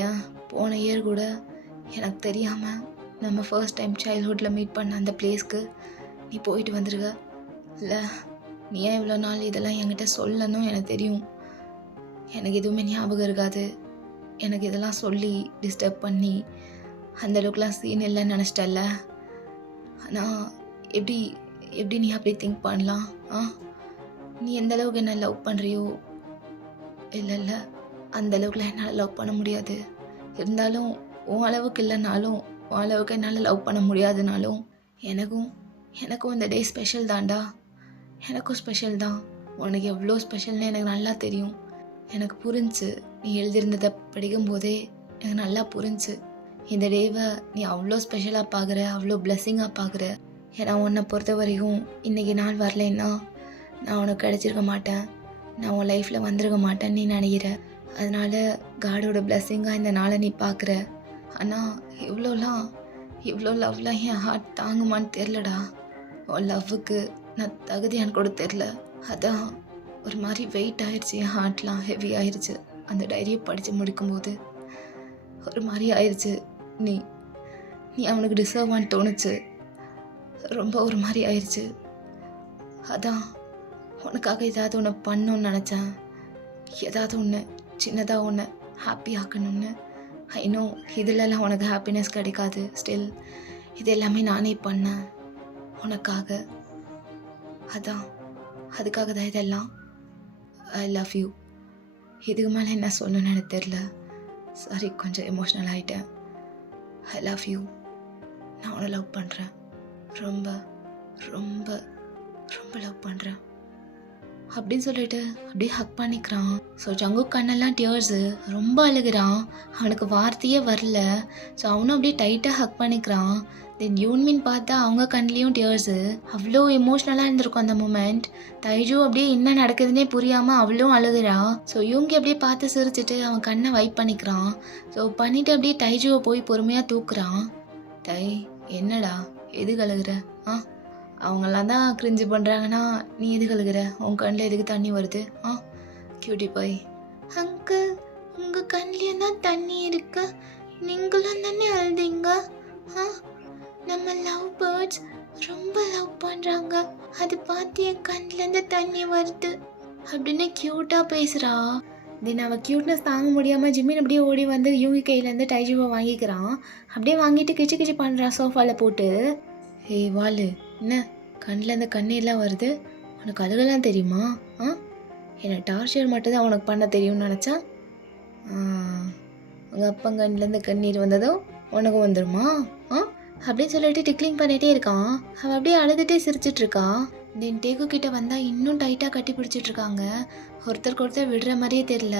ஏன் போன இயர் கூட எனக்கு தெரியாமல் நம்ம ஃபர்ஸ்ட் டைம் சைல்ட்ஹுட்டில் மீட் பண்ண அந்த பிளேஸ்க்கு நீ போயிட்டு வந்துருக்க. இல்லை நீ ஏன் இவ்வளோ நாள் இதெல்லாம் என்கிட்ட சொல்லணும்? எனக்கு தெரியும். எனக்கு எதுவுமே ஞாபகம் இருக்காது. எனக்கு இதெல்லாம் சொல்லி டிஸ்டர்ப் பண்ணி அந்தளவுக்குலாம் சீன் இல்லைன்னு நினச்சிட்டல்ல. ஆனால் எப்படி நீ அப்படி திங்க் பண்ணலாம்? நீ எந்த அளவுக்கு என்ன லவ் பண்ணுறியோ இல்லை அந்தளவுக்குலாம் என்னால் லவ் பண்ண முடியாது. இருந்தாலும் உன் அளவுக்கு இல்லைனாலும் உன் அளவுக்கு என்னால் லவ் பண்ண முடியாதுனாலும் எனக்கும் இந்த டே ஸ்பெஷல் தான்டா. எனக்கும் ஸ்பெஷல் தான். உனக்கு எவ்வளோ ஸ்பெஷல்னு எனக்கு நல்லா தெரியும். எனக்கு புரிஞ்சு நீ எழுதியிருந்ததை படிக்கும்போதே எனக்கு நல்லா புரிஞ்சு இந்த டேவை நீ அவ்வளோ ஸ்பெஷலாக பார்க்குற, அவ்வளோ பிளெஸ்ஸிங்காக பார்க்குற. ஏன்னா உன்னை பொறுத்த வரைக்கும் இன்றைக்கி நாள் வரலைன்னா நான் உனக்கு கிடச்சிருக்க மாட்டேன், நான் உன் லைஃப்பில் வந்திருக்க மாட்டேன்னு நீ நினைக்கிற. அதனால் காடோட பிளெஸ்ஸிங்காக இந்த நாளை நீ பார்க்குற. ஆனால் இவ்வளோ லவ்லாம் என் ஹார்ட் தாங்குமான்னு தெரிலடா. உன் லவ்வுக்கு நான் தகுதியான்னு கூட தெரில. அதான் ஒரு மாதிரி வெயிட் ஆயிடுச்சு. என் ஹார்ட்லாம் ஹெவி ஆயிடுச்சு. அந்த டைரியை படித்து முடிக்கும்போது ஒரு மாதிரி ஆயிடுச்சு. நீ அவனுக்கு டிசர்வான்னு தோணுச்சு. ரொம்ப ஒரு மாதிரி ஆயிடுச்சு. அதான் உனக்காக ஏதாவது ஒன்று பண்ணணுன்னு நினச்சேன். ஏதாவது ஒன்று சின்னதாக ஒன்று ஹாப்பி ஆக்கணும்னு. ஐநோ இதிலெல்லாம் உனக்கு ஹாப்பினஸ் கிடைக்காது. ஸ்டில் இது எல்லாமே நானே பண்ணேன் உனக்காக. அதுக்காக தான் இதெல்லாம். ஐ லவ் யூ. இதுக்கு மேலே என்ன சொல்லணும்னு எனக்கு தெரில. சாரி, கொஞ்சம் எமோஷ்னல் ஆகிட்டேன். ஐ லவ் யூ. நான் உன்னை லவ் பண்ணுறேன். ரொம்ப ரொம்ப ரொம்ப லவ் பண்ணுறேன் அப்படின்னு சொல்லிட்டு அப்படியே ஹக் பண்ணிக்கிறான். ஸோ ஜங்கு கண்ணெல்லாம் டியர்ஸு, ரொம்ப அழுகிறான். அவனுக்கு வார்த்தையே வரல. ஸோ அவனும் அப்படியே டைட்டாக ஹக் பண்ணிக்கிறான். தென் யூன்மின் பார்த்தா அவங்க கண்லேயும் டியர்ஸு. அவ்வளோ எமோஷ்னலாக இருந்திருக்கும் அந்த மூமெண்ட். தைஜு அப்படியே என்ன நடக்குதுன்னே புரியாமல் அவளும் அழுகிறா. ஸோ யூங்கி அப்படியே பார்த்து சிரிச்சிட்டு அவன் கண்ணை வைப் பண்ணிக்கிறான். ஸோ பண்ணிவிட்டு அப்படியே தைஜுவை போய் பொறுமையாக தூக்குறான். என்னடா எதுக்கு அழுகுற? ஆ அவங்களாம் தான் கிரிஞ்சு பண்ணுறாங்கன்னா நீ எதுக்கு அழுகுற? உன் கண்ணில் எதுக்கு தண்ணி வருது? கியூட்டி பாய். அங்கிள், உங்கள் கண்ணில் தான் தண்ணி இருக்கு, நீங்களும் தானே அழுதீங்க. ஆ நம்ம லவ் பேர்ட்ஸ் ரொம்ப லவ் பண்ணுறாங்க, அது பார்த்து என் கண்ணிலேருந்து தண்ணி வருது அப்படின்னு க்யூட்டாக பேசுகிறா. தென் அவள் க்யூட்னஸ் தாங்க முடியாமல் ஜிம்மின் அப்படியே ஓடி வந்து யூகி கையிலேருந்து டைஜுவை வாங்கிக்கிறான். அப்படியே வாங்கிட்டு கிச்சு கிச்சு பண்ணுறான் சோஃபாவில் போட்டு. ஏய் வாலு, என்ன கண்ணிலேருந்து கண்ணீர்லாம் வருது? உனக்கு அழுகலாம் தெரியுமா? என்னை டார்ச்சர் மட்டும்தான் உனக்கு பண்ண தெரியும்னு நினச்சா உங்கள் அப்பா கண்ணிலேருந்து கண்ணீர் வந்ததோ உனக்கு வந்துடுமா? அப்படின்னு சொல்லிட்டு டிக்லிங் பண்ணிகிட்டே இருக்கான். அவள் அப்படியே அழுதுகிட்டே சிரிச்சிட்டு இருக்கா. தென் டேகு கிட்ட வந்தால் இன்னும் டைட்டாக கட்டி பிடிச்சிட்டு இருக்காங்க. ஒருத்தருக்கு ஒருத்தர் விடுற மாதிரியே தெரில,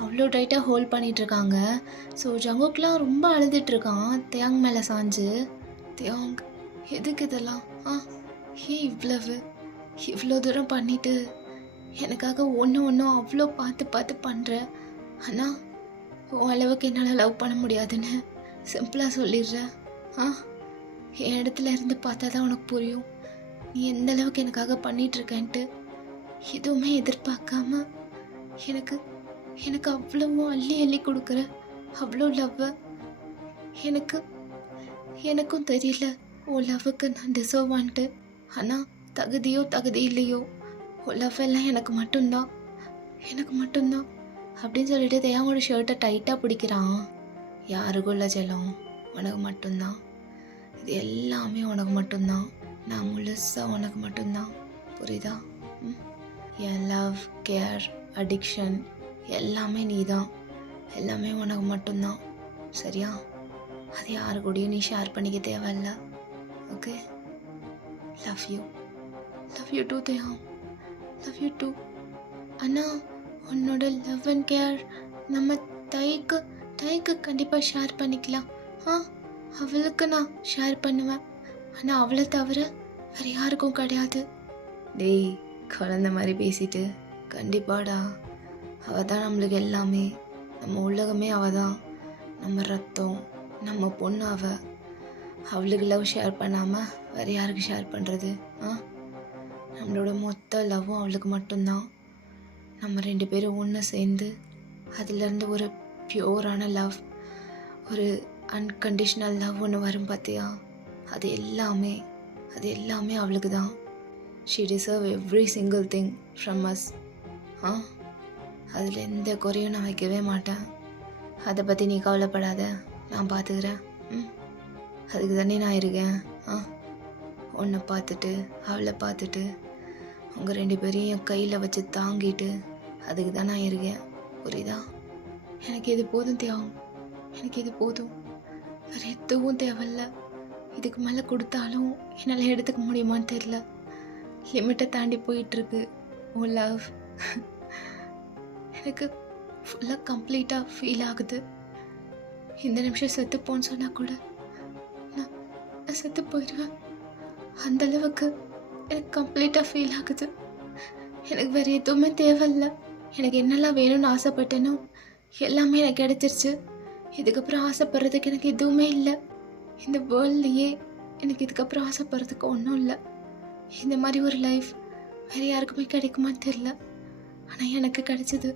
அவ்வளோ டைட்டாக ஹோல்ட் பண்ணிட்டு இருக்காங்க. ஸோ ஜங்குக்லாம் ரொம்ப அழுதுட்டு இருக்கான் தியாங் மேலே சாஞ்சு. தியாங், எதுக்கு இதெல்லாம்? ஏன் இவ்வளோ தூரம் பண்ணிட்டு எனக்காக ஒன்றும் அவ்வளோ பார்த்து பார்த்து பண்ணுற, ஆனால் உன் அளவுக்கு என்னால் லவ் பண்ண முடியாதுன்னு சிம்பிளாக சொல்லிடுறேன். என் இடத்துல இருந்து பார்த்தா தான் உனக்கு புரியும் நீ எந்த அளவுக்கு எனக்காக பண்ணிகிட்ருக்கேன்ட்டு. எதுவுமே எதிர்பார்க்காம எனக்கு எனக்கு அவ்வளவோ அள்ளி கொடுக்குற அவ்வளோ லவ்வை எனக்கும் தெரியல உன் லவ்வுக்கு நான் டிசர்வ் பண்ணிட்டு. ஆனால் தகுதி இல்லையோ உன் லவ் எல்லாம் எனக்கு மட்டும்தான் அப்படின்னு சொல்லிட்டு தேவாவோட ஷர்ட்டை டைட்டாக பிடிக்கிறான். யாருக்கும் இல்லை செல்லம், உனக்கு மட்டும்தான். இது எல்லாமே உனக்கு மட்டும்தான். நான் முழுசாக உனக்கு மட்டும்தான், புரியுதா? என் லவ், கேர், அடிக்ஷன் எல்லாமே நீ தான். எல்லாமே உனக்கு மட்டும்தான், சரியா? அது யாரு கூடயும் நீ ஷேர் பண்ணிக்க தேவையில்ல. ஓகே? லவ் யூ டூ தேவம், லவ் யூ டூ. அண்ணா, உன்னோட லவ் அண்ட் கேர் நம்ம தைக்கு கண்டிப்பாக ஷேர் பண்ணிக்கலாம். அவளுக்கு நான் ஷேர் பண்ணுவேன், ஆனால் அவளை தவிர வேறு யாருக்கும் கிடையாது. டேய், குழந்த மாதிரி பேசிட்டு. கண்டிப்பாடா, அவள் தான் நம்மளுக்கு எல்லாமே, நம்ம உலகமே அவள் தான். நம்ம ரத்தம், நம்ம பொண்ணு அவள். அவளுக்கு லவ் ஷேர் பண்ணாமல் வேறு யாருக்கு ஷேர் பண்ணுறது? நம்மளோட மொத்த லவ்வும் அவளுக்கு மட்டும்தான். நம்ம 2 பேரும் ஒன்று சேர்ந்து அதுலேருந்து ஒரு பியூரான லவ், ஒரு அன்கண்டிஷ்னல் லவ் ஒன்று வரும் பார்த்தியா? அது எல்லாமே அவளுக்கு தான். She deserve every single thing from us. அதில் எந்த குறையும் நான் வைக்கவே மாட்டேன். அதை பற்றி நீ கவலைப்படாத, நான் பார்த்துக்கிறேன். அதுக்கு தானே நான் இருக்கேன். உன்னை பார்த்துட்டு அவளை பார்த்துட்டு உங்கள் 2 பேரையும் என் கையில் வச்சு தாங்கிட்டு அதுக்கு தான் நான் இருக்கேன், புரியுதா? எனக்கு இது போதும் தியாகம், எனக்கு இது போதும். வேறு எதுவும் தேவையில்ல. இதுக்கு மேலே கொடுத்தாலும் என்னால் எடுத்துக்க முடியுமான்னு தெரில. லிமிட்டை தாண்டி போயிட்டுருக்கு ஓ லவ். எனக்கு ஃபுல்லாக கம்ப்ளீட்டாக ஃபீல் ஆகுது. இந்த நிமிஷம் செத்துப்போன்னு சொன்னால் கூட நான் செத்து போயிடுவேன். அந்தளவுக்கு எனக்கு கம்ப்ளீட்டாக ஃபீல் ஆகுது. எனக்கு வேறு எதுவுமே தேவையில்லை. எனக்கு என்னெல்லாம் வேணும்னு ஆசைப்பட்டேனோ எல்லாமே எனக்கு கிடைச்சிருச்சு. இதுக்கப்புறம் ஆசைப்படுறதுக்கு எனக்கு எதுவுமே இல்லை. இந்த வேர்ல்ட்லேயே எனக்கு இதுக்கப்புறம் ஆசைப்படுறதுக்கு ஒன்றும் இல்லை. இந்த மாதிரி ஒரு லைஃப் வேறு யாருக்குமே கிடைக்குமான்னு தெரில, ஆனால் எனக்கு கிடைச்சிது.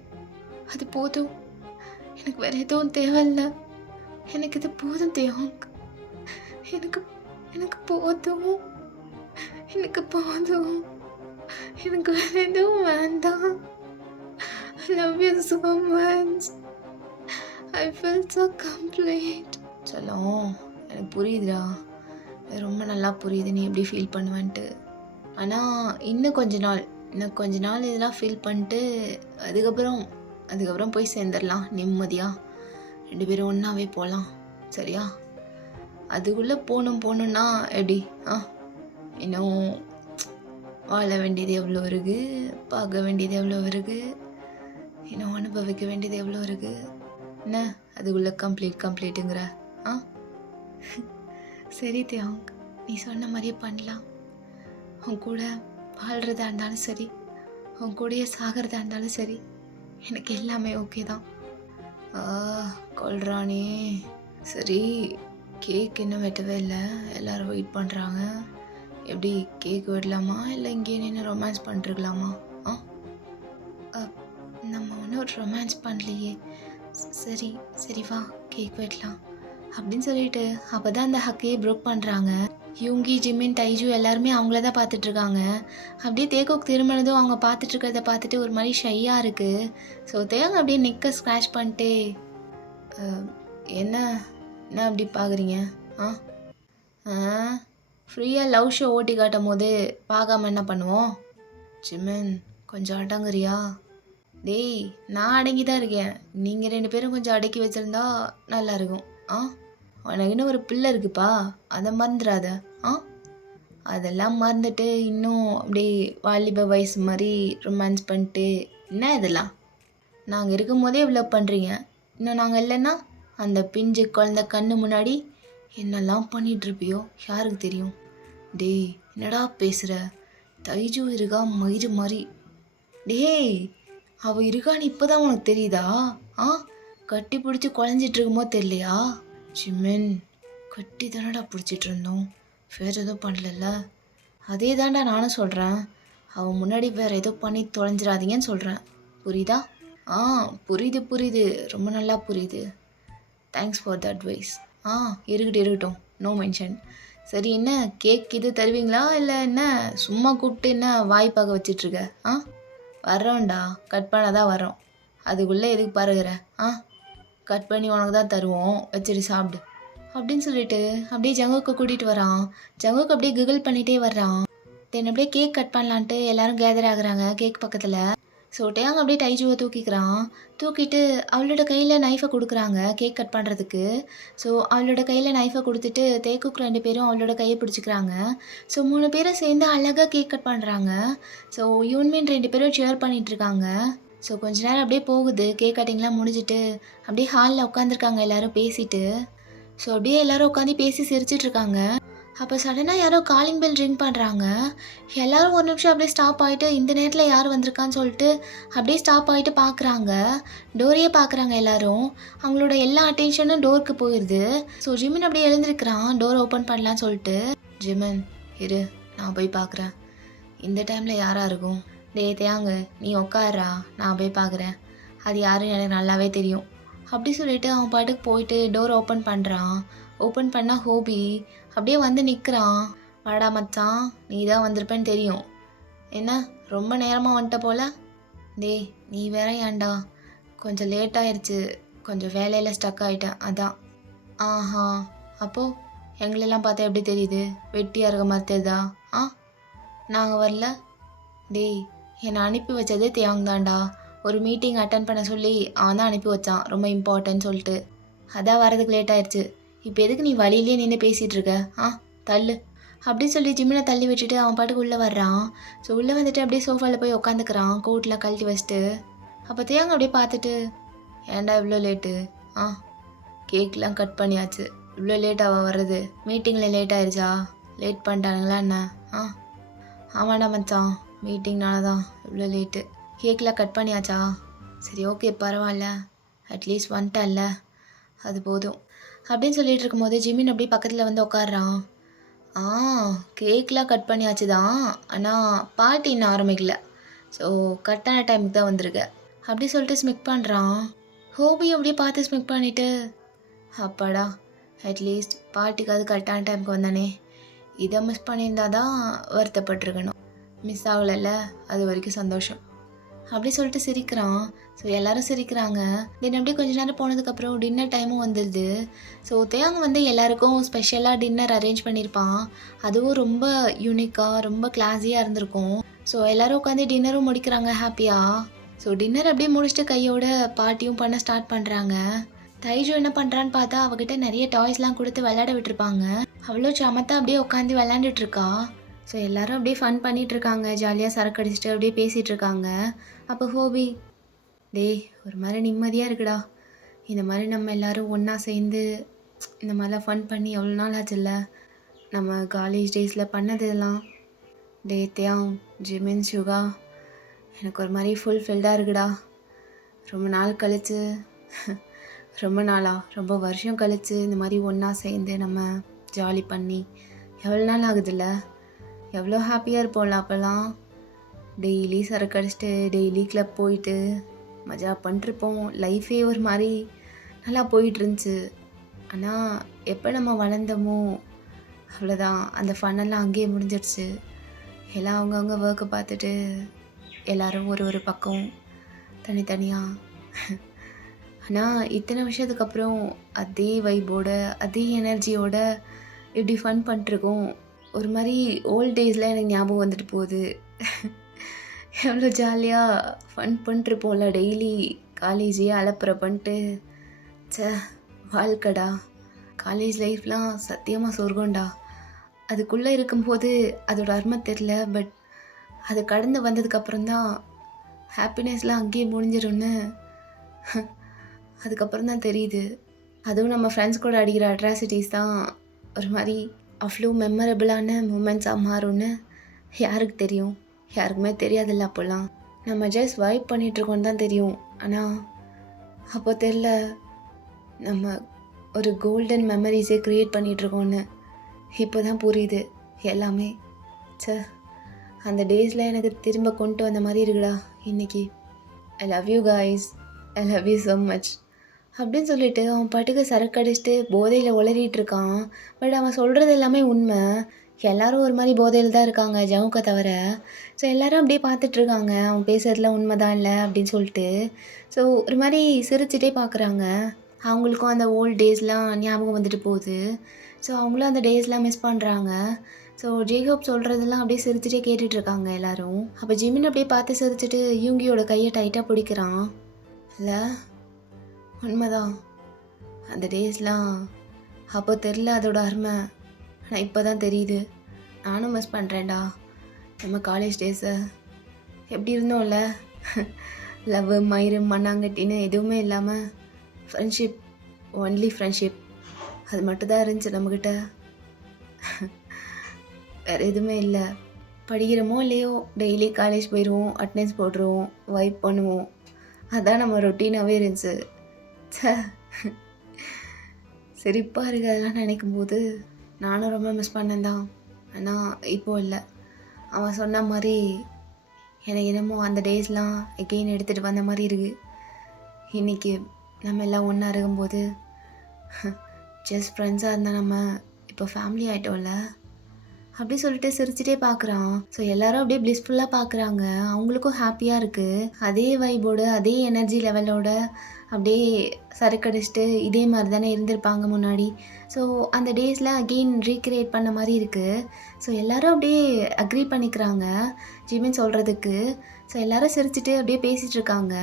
அது போதும். எனக்கு வேறு எதுவும் தேவையில்லை. எனக்கு இது போதும் தேவம். எனக்கு போதும். எனக்கு வேறு எதுவும் வேண்டாம். I love you so much. I feel so complete. செல்லம், எனக்கு புரியுதுடா, ரொம்ப நல்லா புரியுது நீ எப்படி ஃபீல் பண்ணுவேன்ட்டு. ஆனால் இன்னும் கொஞ்ச நாள் இதெல்லாம் ஃபீல் பண்ணிட்டு அதுக்கப்புறம் போய் சேர்ந்துடலாம் நிம்மதியாக. 2 பேரும் ஒன்றாவே போகலாம், சரியா? அதுக்குள்ளே போகணுன்னா எப்படி? இன்னும் வாழ வேண்டியது எவ்வளோ இருக்குது, பார்க்க வேண்டியது எவ்வளோ இருக்குது, இன்னும் அனுபவிக்க வேண்டியது எவ்வளோ இருக்குது. என்ன அதுக்குள்ளே கம்ப்ளீட்டுங்கிற? சரி தியாங், நீ சொன்ன மாதிரியே பண்ணலாம். உன் கூட வாழ்கிறதா இருந்தாலும் சரி, உன் கூடயே சாகிறதா இருந்தாலும் சரி, எனக்கு எல்லாமே ஓகே தான். கொள்றானே. சரி, கேக் இன்னும் வெட்டவே இல்லை. எல்லாரும் வெயிட் பண்ணுறாங்க. எப்படி கேக் வெட்டலாமா இல்லை இங்கேயே நின்று ரொமான்ஸ் பண்ணிருக்கலாமா? ஆ அ, நம்ம ஒன்றும் ரொமான்ஸ் பண்ணலையே. சரி சரி வா கேக் வெட்டலாம் அப்படின்னு சொல்லிட்டு அப்போ தான் அந்த ஹக்கையை ப்ரோக் பண்ணுறாங்க. யூங்கி, ஜிமின், டைஜு எல்லாருமே அவங்கள தான் பார்த்துட்ருக்காங்க. அப்படியே தேக்கோக்கு திரும்பினதும் அவங்க பார்த்துட்டு இருக்கிறத பார்த்துட்டு ஒரு மாதிரி ஷையாக இருக்குது. ஸோ தேங்க அப்படியே நெக்கை ஸ்க்ராட்ச் பண்ணிட்டு, "அஹ், என்ன என்ன அப்படி பார்க்குறீங்க? ஆ ஆ ஃப்ரீயாக லவ் ஷோ ஓட்டி காட்டும் போது பார்க்காம என்ன பண்ணுவோம்? ஜிமின் கொஞ்சம் அடங்குறியா? டேய் நான் அடங்கி தான் இருக்கேன். நீங்கள் 2 பேரும் கொஞ்சம் அடக்கி வச்சுருந்தா நல்லாயிருக்கும். ஆ உனக்கு இன்னும் ஒரு பிள்ளை இருக்குப்பா, அதை மறந்துடாத. ஆ அதெல்லாம் மறந்துட்டு இன்னும் அப்படியே வாலிப வயசு மாதிரி ரொமான்ஸ் பண்ணிட்டு என்ன இதெல்லாம்? நாங்கள் இருக்கும் போதே இவ்வளோ பண்ணுறீங்க, இன்னும் நாங்கள் இல்லைன்னா அந்த பிஞ்சு குழந்த கண்ணு முன்னாடி என்னெல்லாம் பண்ணிகிட்ருப்பியோ யாருக்கு தெரியும்? டேய் என்னடா பேசுகிற? தைஜு இருக்கா மயிறு மாதிரி. டேய் அவள் இருக்கான்னு இப்போ தான் உனக்கு தெரியுதா? ஆ கட்டி பிடிச்சி குழஞ்சிட்டு இருக்குமோ தெரியலையா? ஜிமின் கட்டி தானடா பிடிச்சிட்டு இருந்தோம், வேறு எதுவும் பண்ணலல்ல? அதே தான்டா நானும் சொல்கிறேன். அவன் முன்னாடி வேறு ஏதோ பண்ணி தொலைஞ்சிடாதீங்கன்னு சொல்கிறேன், புரியுதா? ஆ புரியுது புரியுது, ரொம்ப நல்லா புரியுது. Thanks for the advice. ஆ இருக்கட்டும், நோ மென்ஷன். சரி என்ன கேக் இது தருவீங்களா இல்லை என்ன சும்மா கூப்பிட்டு என்ன வாய் பார்க்க வச்சிட்ருக்க? ஆ வர்றோம்டா, கட் பண்ண தான் வரோம். அதுக்குள்ளே எதுக்கு பாருகிற? ஆ கட் பண்ணி உனக்கு தான் தருவோம், வச்சுட்டு சாப்பிடு அப்படின்னு சொல்லிட்டு அப்படியே ஜங்குக்கு கூட்டிகிட்டு வரான். ஜங்குக்கு அப்படியே கிகிள் பண்ணிகிட்டே வர்றான். தென் அப்படியே கேக் கட் பண்ணலான்ட்டு எல்லாரும் கேதர் ஆகுறாங்க கேக் பக்கத்தில். ஸோ டேங் அப்படியே டைஜுவை தூக்கிக்கிறான். தூக்கிட்டு அவளோட கையில் நைஃபை கொடுக்குறாங்க கேக் கட் பண்ணுறதுக்கு. ஸோ அவளோட கையில் நைஃபை கொடுத்துட்டு தேக்குக்கு 2 பேரும் அவளோட கையை பிடிச்சிக்கிறாங்க. ஸோ 3 பேரும் சேர்ந்து அழகாக கேக் கட் பண்ணுறாங்க. ஸோ யூன்மின் 2 பேரும் ஷேர் பண்ணிகிட்ருக்காங்க. ஸோ கொஞ்ச நேரம் அப்படியே போகுது. கேக் கட்டிங்லாம் முடிஞ்சிட்டு அப்படியே ஹாலில் உட்காந்துருக்காங்க எல்லோரும் பேசிட்டு. ஸோ அப்படியே எல்லோரும் உட்காந்து பேசி சிரிச்சிட்ருக்காங்க. அப்போ சடனாக யாரோ காலிங் பெல் ரிங் பண்ணுறாங்க. எல்லோரும் ஒரு நிமிஷம் அப்படியே ஸ்டாப் ஆகிட்டு இந்த நேரத்தில் யார் வந்திருக்கான்னு சொல்லிட்டு அப்படியே ஸ்டாப் ஆகிட்டு பார்க்குறாங்க. டோரையே பார்க்குறாங்க எல்லோரும். அவங்களோட எல்லா அட்டென்ஷனும் டோருக்கு போயிடுது. ஸோ ஜிமின் அப்படியே எழுந்திருக்கிறான் டோர் ஓப்பன் பண்ணலான்னு சொல்லிட்டு. ஜிமின் இரு நான் போய் பார்க்குறேன், இந்த டைமில் யாராக இருக்கும்? டேய் தேங்க நீ உட்காரா, நான் போய் பார்க்குறேன், அது யாருன்னு எனக்கு நல்லாவே தெரியும் அப்படி சொல்லிட்டு அவன் பாட்டுக்கு போயிட்டு டோர் ஓப்பன் பண்ணுறான். ஓப்பன் பண்ணால் ஹோபி அப்படியே வந்து நிற்கிறான். வாடா மச்சான், நீ தான் வந்திருப்பேன்னு தெரியும். என்ன ரொம்ப நேரமாக வந்துட்ட போல? டேய் நீ வேற ஏன்டா? கொஞ்சம் லேட் ஆயிடுச்சு, கொஞ்சம் வேலையில் ஸ்டக் ஆகிட்டேன் அதான். ஆஹா அப்போது எங்களெல்லாம் பார்த்தா எப்படி தெரியுது? வெட்டியாக இருக்க மாதிரி தெரியுதா? ஆ நாங்கள் வரல. டேய் என்னை அனுப்பி வச்சதே தேங் தான்டா. ஒரு மீட்டிங் அட்டன் பண்ண சொல்லி அவன் தான் அனுப்பி வச்சான், ரொம்ப இம்பார்ட்டன்ட் சொல்லிட்டு. அதான் வரதுக்கு லேட் ஆயிடுச்சு. இப்போ எதுக்கு நீ வழியிலே நின்று பேசிகிட்டு இருக்க? ஆ தள்ளு அப்படின்னு சொல்லி ஜிம்மினை தள்ளி விட்டுட்டு அவன் பாட்டுக்கு உள்ளே வர்றான். ஸோ உள்ளே வந்துட்டு அப்படியே சோஃபாவில் போய் உட்காந்துக்கிறான் கோட்டில் கழட்டி வச்சுட்டு. அப்போ தேங்க அப்படியே பார்த்துட்டு, ஏன்டா இவ்வளோ லேட்டு? ஆ கேக்லாம் கட் பண்ணியாச்சு, இவ்வளோ லேட்டாக வர்றது? மீட்டிங்கில் லேட் ஆயிடுச்சா? லேட் பண்ணிட்டானுங்களா என்ன? ஆ ஆமாண்டா மச்சான், மீட்டிங்னால தான் இவ்வளோ லேட்டு. கேக்லாம் கட் பண்ணியாச்சா? சரி ஓகே பரவாயில்ல, அட்லீஸ்ட் வந்துட்டல்ல, அது போதும் அப்படின்னு சொல்லிட்டு இருக்கும்போது ஜிமின் அப்படியே பக்கத்தில் வந்து உட்காடுறான். ஆ கேக்லாம் கட் பண்ணியாச்சு தான், ஆனால் பார்ட்டி இன்னும் ஆரம்பிக்கல. ஸோ கரெக்டான டைமுக்கு தான் வந்திருக்க அப்படி சொல்லிட்டு ஸ்மிக் பண்ணுறான். ஹோபி அப்படியே பார்த்து ஸ்மிக் பண்ணிவிட்டு, அப்பாடா அட்லீஸ்ட் பார்ட்டிக்காவது கரெக்டான டைமுக்கு வந்தானே, இதை மிஸ் பண்ணியிருந்தா தான் வருத்தப்பட்டிருக்கணும். மிஸ் ஆகலைல்ல, அது வரைக்கும் சந்தோஷம் அப்படி சொல்லிட்டு சிரிக்கிறான். ஸோ எல்லோரும் சிரிக்கிறாங்க. தென் அப்படியே கொஞ்ச நேரம் போனதுக்கப்புறம் டின்னர் டைமும் வந்துடுது. ஸோ தேங்க வந்து எல்லாருக்கும் ஸ்பெஷலாக டின்னர் அரேஞ்ச் பண்ணியிருப்பான். அதுவும் ரொம்ப யூனிக்காக ரொம்ப கிளாஸியாக இருந்திருக்கும். ஸோ எல்லோரும் உட்காந்து டின்னரும் முடிக்கிறாங்க ஹாப்பியாக. ஸோ டின்னர் அப்படியே முடிச்சுட்டு கையோட பார்ட்டியும் பண்ண ஸ்டார்ட் பண்ணுறாங்க. தைஜு என்ன பண்ணுறான்னு பார்த்தா அவகிட்ட நிறைய டாய்ஸ்லாம் கொடுத்து விளையாட விட்டுருப்பாங்க. அவ்வளோ சமத்தா அப்படியே உட்காந்து விளையாண்டுட்டு இருக்கா. ஸோ எல்லோரும் அப்படியே ஃபன் பண்ணிகிட்ருக்காங்க, ஜாலியாக சரக்கு அடிச்சுட்டு அப்படியே பேசிகிட்டு இருக்காங்க. அப்போ ஹோபி, டேய் ஒரு மாதிரி நிம்மதியாக இருக்குடா, இந்த மாதிரி நம்ம எல்லோரும் ஒன்றா சேர்ந்து இந்த மாதிரிலாம் ஃபன் பண்ணி எவ்வளோ நாள் ஆச்சுல்ல, நம்ம காலேஜ் டேஸில் பண்ணதெல்லாம். டே தியாங், ஜிமின், ஷுகா, எனக்கு ஒரு மாதிரி ஃபுல்ஃபில்டாக இருக்குடா. ரொம்ப நாள் கழித்து ரொம்ப நாளா, ரொம்ப வருஷம் கழிச்சு இந்த மாதிரி ஒன்றா சேர்ந்து நம்ம ஜாலி பண்ணி எவ்வளோ நாள் ஆகுதுல்ல. எவ்வளோ ஹாப்பியாக இருப்போம்ல அப்போல்லாம். டெய்லி சரக்கு அடிச்சுட்டு டெய்லி கிளப் போயிட்டு மஜா பண்ணிட்டுருப்போம். லைஃபே ஒரு மாதிரி நல்லா போயிட்டு இருந்துச்சு. ஆனால் எப்போ நம்ம வளர்ந்தோமோ அவ்வளோதான், அந்த ஃபன்னெல்லாம் அங்கேயே முடிஞ்சிடுச்சு. எல்லாம் அவங்கவுங்க ஒர்க்கை பார்த்துட்டு எல்லோரும் ஒரு ஒரு பக்கம் தனித்தனியாக. ஆனால் இத்தனை வருஷத்துக்கு அப்புறம் அதே வைப்போட அதே எனர்ஜியோட இப்படி ஃபன் பண்ணிட்டுருக்கோம். ஒரு மாதிரி ஓல்ட் டேஸில் எனக்கு ஞாபகம் வந்துட்டு போகுது. எவ்வளோ ஜாலியாக ஃபன் பண்ணிட்டுருப்போம்ல டெய்லி. காலேஜே அலப்புற பண்ணிட்டு வாழ்க்கடா. காலேஜ் லைஃப்லாம் சத்தியமாக சொர்க்கம்டா. அதுக்குள்ளே இருக்கும்போது அதோட அருமை தெரில. பட் அது கடந்து வந்ததுக்கப்புறம்தான் ஹாப்பினஸ்லாம் அங்கேயே முடிஞ்சிடும்னு அதுக்கப்புறம் தான் தெரியுது. அதுவும் நம்ம ஃப்ரெண்ட்ஸ் கூட அடிக்கிற அட்ராசிட்டிஸ் தான் ஒரு மாதிரி அவ்வளோ மெமரபிளான மூமெண்ட்ஸாக மாறும்னு யாருக்கு தெரியும்? யாருக்குமே தெரியாதில்ல. அப்போல்லாம் நம்ம ஜஸ்ட் வைப் பண்ணிகிட்ருக்கோன்னு தான் தெரியும். ஆனால் அப்போ தெரில நம்ம ஒரு கோல்டன் மெமரிஸே க்ரியேட் பண்ணிகிட்ருக்கோன்னு. இப்போ தான் புரியுது எல்லாமே. அந்த டேஸில் எனக்கு திரும்ப கொண்டு வந்த மாதிரி இருக்குடா இன்றைக்கி. ஐ love you guys, I love you so much அப்படின்னு சொல்லிட்டு அவன் பாட்டுக்கு சரக்கு அடிச்சுட்டு போதையில் உளறிட்டு இருக்கான். பட் அவன் சொல்கிறது எல்லாமே உண்மை. எல்லோரும் ஒரு மாதிரி போதையில் தான் இருக்காங்க, ஜவுக்கை தவிர. ஸோ எல்லோரும் அப்படியே பார்த்துட்ருக்காங்க அவன் பேசுறதுலாம் உண்மை தான் இல்லை அப்படின்னு சொல்லிட்டு. ஸோ ஒரு மாதிரி சிரிச்சிட்டே பார்க்குறாங்க. அவங்களுக்கும் அந்த ஓல்ட் டேஸ்லாம் ஞாபகம் வந்துட்டு போகுது. ஸோ அவங்களும் அந்த டேஸ்லாம் மிஸ் பண்ணுறாங்க. ஸோ ஜேகப் சொல்கிறதெல்லாம் அப்படியே சிரிச்சிட்டே கேட்டுட்ருக்காங்க எல்லோரும். அப்போ ஜிமின் அப்படியே பார்த்து சிரிச்சிட்டு யூங்கியோட கையை டைட்டாக பிடிக்கிறான். இல்லை உண்மைதான், அந்த டேஸ்லாம் அப்போ தெரில அதோட அருமை. ஆனால் இப்போ தான் தெரியுது. நானும் மிஸ் பண்ணுறேன்டா நம்ம காலேஜ் டேஸை. எப்படி இருந்தோம்ல, லவ் மயிறு மண்ணாங்கட்டின்னு எதுவுமே இல்லாமல் ஃப்ரெண்ட்ஷிப், ஒன்லி ஃப்ரெண்ட்ஷிப். அது மட்டும்தான் இருந்துச்சு நம்மக்கிட்ட. வேறு எதுவுமே இல்லை. படிக்கிறோமோ இல்லையோ டெய்லி காலேஜ் போயிடுவோம், அட்டெண்டன்ஸ் போட்டுருவோம், வைப் பண்ணுவோம். அதுதான் நம்ம ரொட்டீனாகவே இருந்துச்சு. சிரிப்பாக இருக்குது அதெல்லாம் நினைக்கும் போது. நானும் ரொம்ப மிஸ் பண்ணேன் தான். ஆனால் இப்போது இல்லை. அவன் சொன்ன மாதிரி எனக்கு என்னமோ அந்த டேஸ்லாம் எகெயின் எடுத்துகிட்டு வந்த மாதிரி இருக்குது. இன்றைக்கி நம்ம எல்லாம் ஒன்றா இருக்கும்போது ஜஸ்ட் ஃப்ரெண்ட்ஸாக இருந்தால் நம்ம இப்போ ஃபேமிலி ஆகிட்டோம்ல அப்படி சொல்லிட்டு சிரிச்சிட்டே பார்க்குறான். ஸோ எல்லோரும் அப்படியே ப்ளிஸ்ஃபுல்லாக பார்க்குறாங்க. அவங்களுக்கும் ஹாப்பியாக இருக்குது. அதே வைபோடு அதே எனர்ஜி லெவலோட அப்படியே சரக்கடிச்சிட்டு இதே மாதிரி தானே இருந்திருப்பாங்க முன்னாடி. ஸோ அந்த டேஸில் அகெயின் ரீக்ரியேட் பண்ண மாதிரி இருக்குது. ஸோ எல்லோரும் அப்படியே அக்ரி பண்ணிக்கிறாங்க ஜிமின் சொல்கிறதுக்கு. ஸோ எல்லோரும் சிரிச்சிட்டு அப்படியே பேசிகிட்டு இருக்காங்க.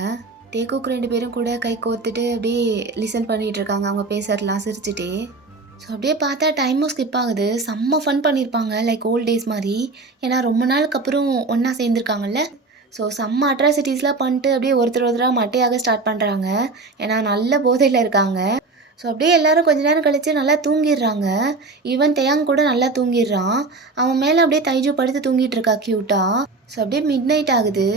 தேக்குக்கு 2 பேரும் கூட கை கோர்த்துட்டு அப்படியே லிசன் பண்ணிகிட்டு இருக்காங்க அவங்க பேசுறதுலாம் சிரிச்சிட்டே. ஸோ அப்படியே பார்த்தா டைமும் ஸ்கிப் ஆகுது. செம்ம ஃபன் பண்ணியிருப்பாங்க லைக் ஓல்ட் டேஸ் மாதிரி. ஏன்னா ரொம்ப நாளுக்கு அப்புறம் ஒன்றா சேர்ந்துருக்காங்கல்ல. ஸோ செம்ம அட்ராசிட்டிஸ்லாம் பண்ணிட்டு அப்படியே ஒருத்தராக மட்டையாக ஸ்டார்ட் பண்ணுறாங்க. ஏன்னா நல்ல போதையில் இருக்காங்க. ஸோ அப்படியே எல்லோரும் கொஞ்ச நேரம் கழித்து நல்லா தூங்கிடுறாங்க. ஈவன் தேயாங் கூட நல்லா தூங்கிடுறான். அவன் மேலே அப்படியே தைஜு படுத்து தூங்கிட்டு இருக்கா க்யூட்டாக. ஸோ அப்படியே மிட் நைட் ஆகுது.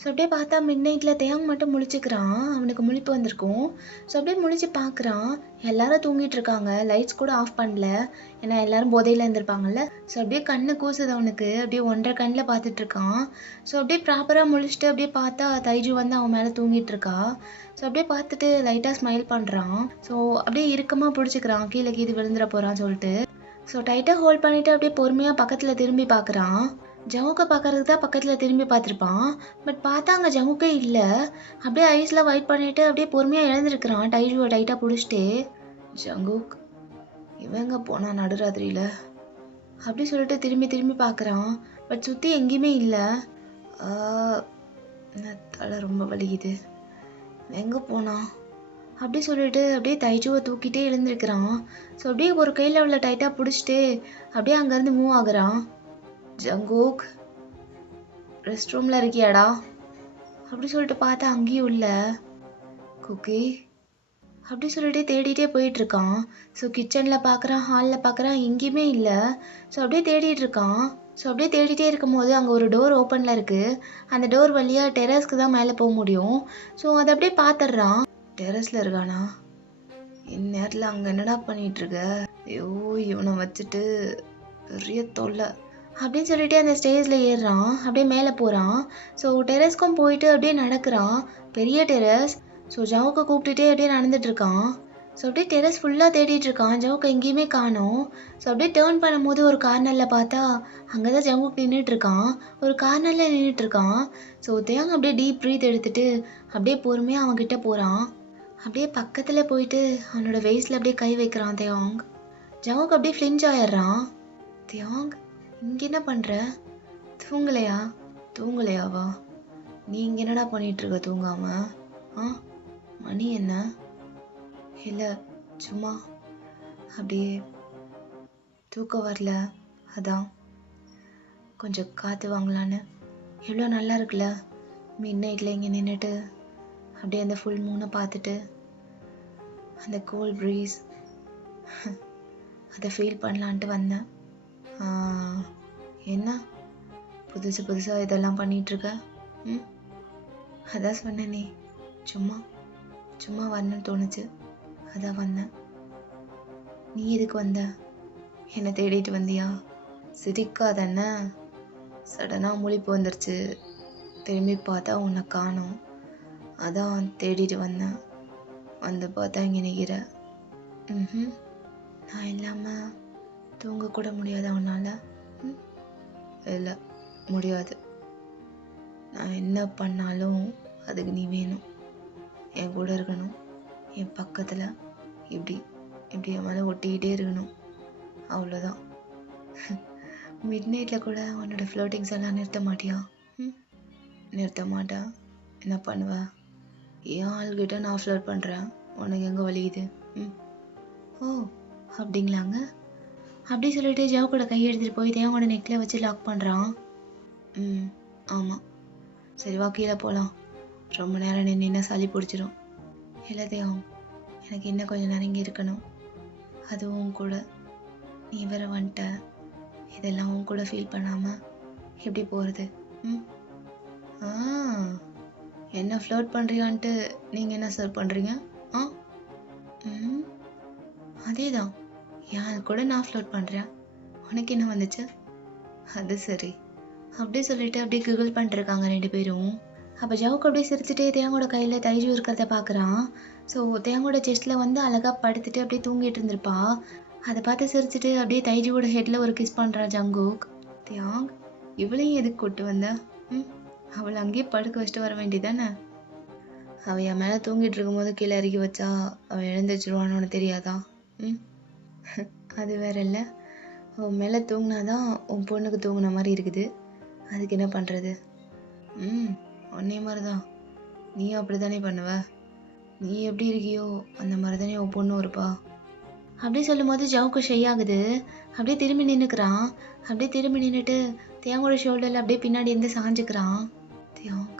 ஸோ அப்படியே பார்த்தா மிட் நைட்டில் தேயாங் மட்டும் முழிச்சுக்கிறான். அவனுக்கு முழிப்பு வந்திருக்கும். ஸோ அப்படியே முழிச்சு பார்க்குறான். எல்லாரும் தூங்கிட்டு இருக்காங்க. லைட்ஸ் கூட ஆஃப் பண்ணல. ஏன்னா எல்லாரும் போதையில் இருந்திருப்பாங்கல்ல. ஸோ அப்படியே கண்ணு கூசுது அவனுக்கு. அப்படியே 1.5 கண்ணில் பார்த்துட்ருக்கான். ஸோ அப்படியே ப்ராப்பராக முழிச்சிட்டு அப்படியே பார்த்தா தைஜு வந்து அவன் மேலே தூங்கிட்டு இருக்கா. ஸோ அப்படியே பார்த்துட்டு லைட்டாக ஸ்மைல் பண்ணுறான். ஸோ அப்படியே இறுக்கமாக பிடிச்சிக்கிறான், கீழே கீது விழுந்துட போகிறான்னு சொல்லிட்டு. ஸோ டைட்டாக ஹோல்ட் பண்ணிவிட்டு அப்படியே பொறுமையாக பக்கத்தில் திரும்பி பார்க்குறான். ஜவுக்கை பார்க்கறதுக்கு தான் பக்கத்தில் திரும்பி பார்த்துருப்பான். பட் பார்த்தா அங்கே ஜவுக்கே இல்லை. அப்படியே ஐஸில் வைட் பண்ணிவிட்டு அப்படியே பொறுமையாக எழுந்திருக்கிறான் டைஜுவை டைட்டாக பிடிச்சிட்டு. ஜங்குக் இவங்க போனால் நடுராத்திரியில் அப்படி சொல்லிட்டு திரும்பி திரும்பி பார்க்குறான். பட் சுற்றி எங்கேயுமே இல்லை. தலை ரொம்ப வலிக்குது, எங்கே போனான் அப்படி சொல்லிட்டு அப்படியே தைஜுவை தூக்கிட்டே எழுந்திருக்கிறான். ஸோ அப்படியே ஒரு கையில் அவளை டைட்டாக பிடிச்சிட்டு அப்படியே அங்கேருந்து மூவ் ஆகுறான். ஜங்கூக் ரெஸ்ட் ரூமில் இருக்கியாடா அப்படி சொல்லிட்டு பார்த்தா அங்கேயும் இல்லை. குக்கி அப்படி சொல்லிட்டு தேடிட்டே போயிட்டுருக்கான். ஸோ கிச்சனில் பார்க்குறான், ஹாலில் பார்க்குறான், எங்கேயுமே இல்லை. ஸோ அப்படியே தேடிட்டு இருக்கான். ஸோ அப்படியே தேடிட்டே இருக்கும்போது அங்கே ஒரு டோர் ஓப்பனில் இருக்குது. அந்த டோர் வழியாக டெரஸ்க்கு தான் மேலே போக முடியும். ஸோ அதை அப்படியே பார்த்துட்றான். டெரஸில் இருக்கானா? இந்நேரத்தில் அங்கே என்னடா பண்ணிட்டு இருக்க? ஐயோ இவனை வச்சுட்டு பெரிய தொல்லை அப்படின்னு சொல்லிட்டு அந்த ஸ்டேஜில் ஏறுறான். அப்படியே மேலே போகிறான். ஸோ டெரஸ்க்கும் போயிட்டு அப்படியே நடக்கிறான். பெரிய டெரஸ். ஸோ ஜவுக்கை கூப்பிட்டுட்டே அப்படியே நடந்துட்டு இருக்கான். ஸோ அப்படியே டெரஸ் ஃபுல்லாக தேடிட்டு இருக்கான். ஜவுக்கு எங்கேயுமே காணோம். ஸோ அப்படியே டேர்ன் பண்ணும்போது ஒரு கார்னரில் பார்த்தா அங்கே தான் ஜவுக்கு நின்றுட்டு இருக்கான். ஒரு கார்னரில் நின்றுட்டு இருக்கான். ஸோ தேங்க அப்படியே டீப் ப்ரீத் எடுத்துட்டு அப்படியே பொறுமையாக அவன்கிட்ட போகிறான். அப்படியே பக்கத்தில் போயிட்டு அவனோட வெயிஸ்டில் அப்படியே கை வைக்கிறான் தேவாங். ஜவுக்கு அப்படியே ஃப்ளிஞ்ச் ஆயிடுறான். தேவாங் இங்கே என்ன பண்ணுற? தூங்கலையா? தூங்கலையாவா? நீ இங்கே என்னடா பண்ணிகிட்ருக்க தூங்காம? ஆ மணி என்ன? இல்லை சும்மா அப்படியே தூக்கம் வரல, அதான் கொஞ்சம் காற்று வாங்கலான்னு. எவ்வளோ நல்லா இருக்குல்ல மிட் நைட்டில் இங்கே நின்றுட்டு அப்படியே அந்த ஃபுல் மூனை பார்த்துட்டு அந்த கோல்ட் ப்ரீஸ் அதை ஃபீல் பண்ணலான்ட்டு வந்தேன். என்ன புதுசு புதுசாக இதெல்லாம் பண்ணிகிட்ருக்க? அதான் சொன்னேனே, சும்மா சும்மா வரணும்னு தோணுச்சு, அதான் வந்தேன். நீ எதுக்கு வந்த? என்னை தேடிட்டு வந்தியா? சிரிக்காதண்ணே. சடனாக முழிப்பு வந்துருச்சு. திரும்பி பார்த்தா உன்னை காணோம், அதான் தேடிட்டு வந்தேன். வந்து பார்த்தா இங்கே நிற்கிற. நான் இல்லாமல் தூங்கக்கூட முடியாதா உன்னால்? இல்லை முடியாது. நான் என்ன பண்ணாலும் அதுக்கு நீ வேணும், என் கூட இருக்கணும், என் பக்கத்தில் இப்படி இப்படி என் மேலே ஒட்டிக்கிட்டே இருக்கணும், அவ்வளோதான். மிட் நைட்டில் கூட உன்னோட ஃப்ளோட்டிங்ஸ் எல்லாம் நிறுத்த மாட்டியா? நிறுத்த மாட்டேன். என்ன பண்ணுவேன்? என் ஆள்கிட்ட நான் ஃப்ளோட் பண்ணுறேன், உனக்கு எங்கே வலிக்குது? ஓ அப்படிங்களாங்க? அப்படி சொல்லிட்டு ஜவ் கூட கை எடுத்துகிட்டு போய் தேவனோட நெக்கில் வச்சு லாக் பண்ணுறான். ஆமாம். சரி வா கீழே போகலாம். ரொம்ப நேரம் நின்று சளி பிடிச்சிரும். இல்லை தேவம், எனக்கு இன்னும் கொஞ்சம் நேரம் இங்கே இருக்கணும். அதுவும் கூட நீ வேற வந்துட்ட. இதெல்லாம் உன் கூட ஃபீல் பண்ணாமல் எப்படி போகிறது? என்ன ஃப்ளோட் பண்ணுறியான்ட்டு நீங்கள் என்ன சர்வ் பண்ணுறீங்க? அதே தான், யார் கூட நான் ஃப்ளோட் பண்ணுறேன், உனக்கு என்ன வந்துச்சு? அது சரி. அப்படியே சொல்லிட்டு அப்படியே கிகிள் பண்ணிருக்காங்க ரெண்டு பேரும். அப்போ ஜவுக்கு அப்படியே சிரிச்சுட்டே தேங்கோட கையில் தைஜு இருக்கிறத பார்க்குறான். ஸோ தேங்கோட செஸ்ட்டில் வந்து அழகாக படுத்துட்டு அப்படியே தூங்கிட்டு இருந்திருப்பா. அதை பார்த்து சிரிச்சுட்டு அப்படியே தைஜுவோட ஹெட்டில் ஒரு கிஸ் பண்ணுறான் ஜங்குக். தியாங் இவளையும் எதுக்கு கூட்டு வந்த? அவளை அங்கேயே படுக்க வச்சுட்டு வர வேண்டியதானே? அவள் என் மேலே தூங்கிட்டு இருக்கும்போது கீழே இறக்கி வச்சா அவள் எழுந்திரிச்சிருவான்னு உனக்கு தெரியாதா? அது வேற இல்லை, உன் மேலே தூங்கினாதான் உன் பொண்ணுக்கு தூங்கின மாதிரி இருக்குது. அதுக்கு என்ன பண்ணுறது? உன்னே மாதிரி தான், நீயும் அப்படி தானே பண்ணுவ. நீ எப்படி இருக்கியோ அந்த மாதிரி தானே உன் பொண்ணும் இருப்பா. அப்படி சொல்லும் போது ஜவுக்கு ஷை ஆகுது. அப்படியே திரும்பி நின்றுக்கிறான். அப்படியே திரும்பி நின்றுட்டு தேங்கோட ஷோல்டரில் அப்படியே பின்னாடி இருந்து சாஞ்சுக்கிறான். தியாங்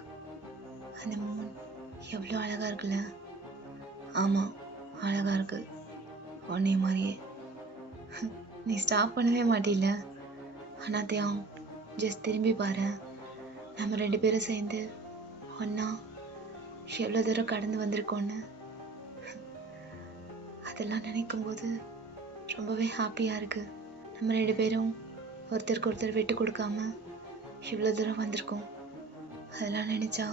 அந்த மூன் எவ்வளோ அழகாக இருக்குல்ல? ஆமாம் அழகாக இருக்கு, உன்னே மாதிரியே. நீ ஸ்டாப் பண்ணவே மாட்டில்ல. ஆனால் தியாங் ஜஸ்ட் திரும்பி பாரு, நம்ம ரெண்டு பேரும் சேர்ந்து ஒன்றா எவ்வளோ தூரம் கடந்து வந்திருக்கோன்னு. அதெல்லாம் நினைக்கும்போது ரொம்பவே ஹாப்பியாக இருக்குது. நம்ம ரெண்டு பேரும் ஒருத்தருக்கு ஒருத்தர் விட்டு கொடுக்காம இவ்வளோ தூரம் வந்திருக்கோம். அதெல்லாம் நினச்சா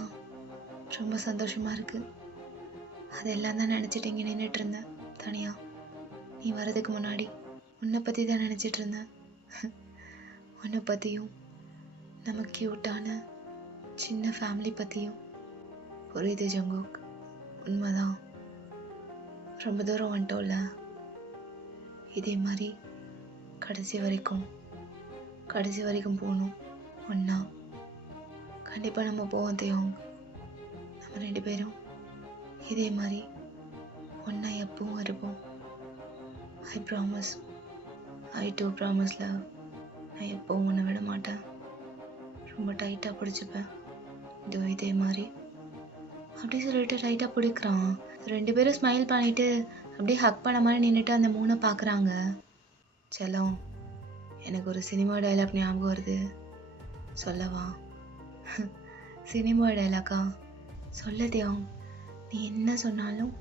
ரொம்ப சந்தோஷமாக இருக்குது. அதெல்லாம் தான் நினச்சிட்டு இங்கே நின்றுட்டு இருந்தேன் தனியாக. நீ வர்றதுக்கு முன்னாடி உன்னை பற்றி தான் நினச்சிட்டு இருந்தேன். உன்னை பற்றியும் நம்ம க்யூட்டான சின்ன ஃபேமிலி பற்றியும். புரியுது ஜங்குக், உண்மைதான். ரொம்ப தூரம் வந்துட்டோம்ல, இதே மாதிரி கடைசி வரைக்கும் போகணும் ஒன்றா. கண்டிப்பாக நம்ம போவோம் தேவம். நம்ம ரெண்டு பேரும் இதே மாதிரி ஒன்றா எப்பவும் இருப்போம். I promise. I do promise love. நான் எப்போவும் உன்னை விட மாட்டேன். ரொம்ப டைட்டாக பிடிச்சிப்பேன். இதே மாதிரி அப்படி சொல்லிட்டு டைட்டாக பிடிக்கிறான். ரெண்டு பேரும் ஸ்மைல் பண்ணிட்டு அப்படியே ஹக் பண்ண மாதிரி நின்றுட்டு அந்த மூணை பார்க்குறாங்க. செல்லம், எனக்கு ஒரு சினிமா டைலாக் ஞாபகம் வருது, சொல்லவா? சினிமா டைலாக்கா? சொல்லதியா? நீ என்ன சொன்னாலும்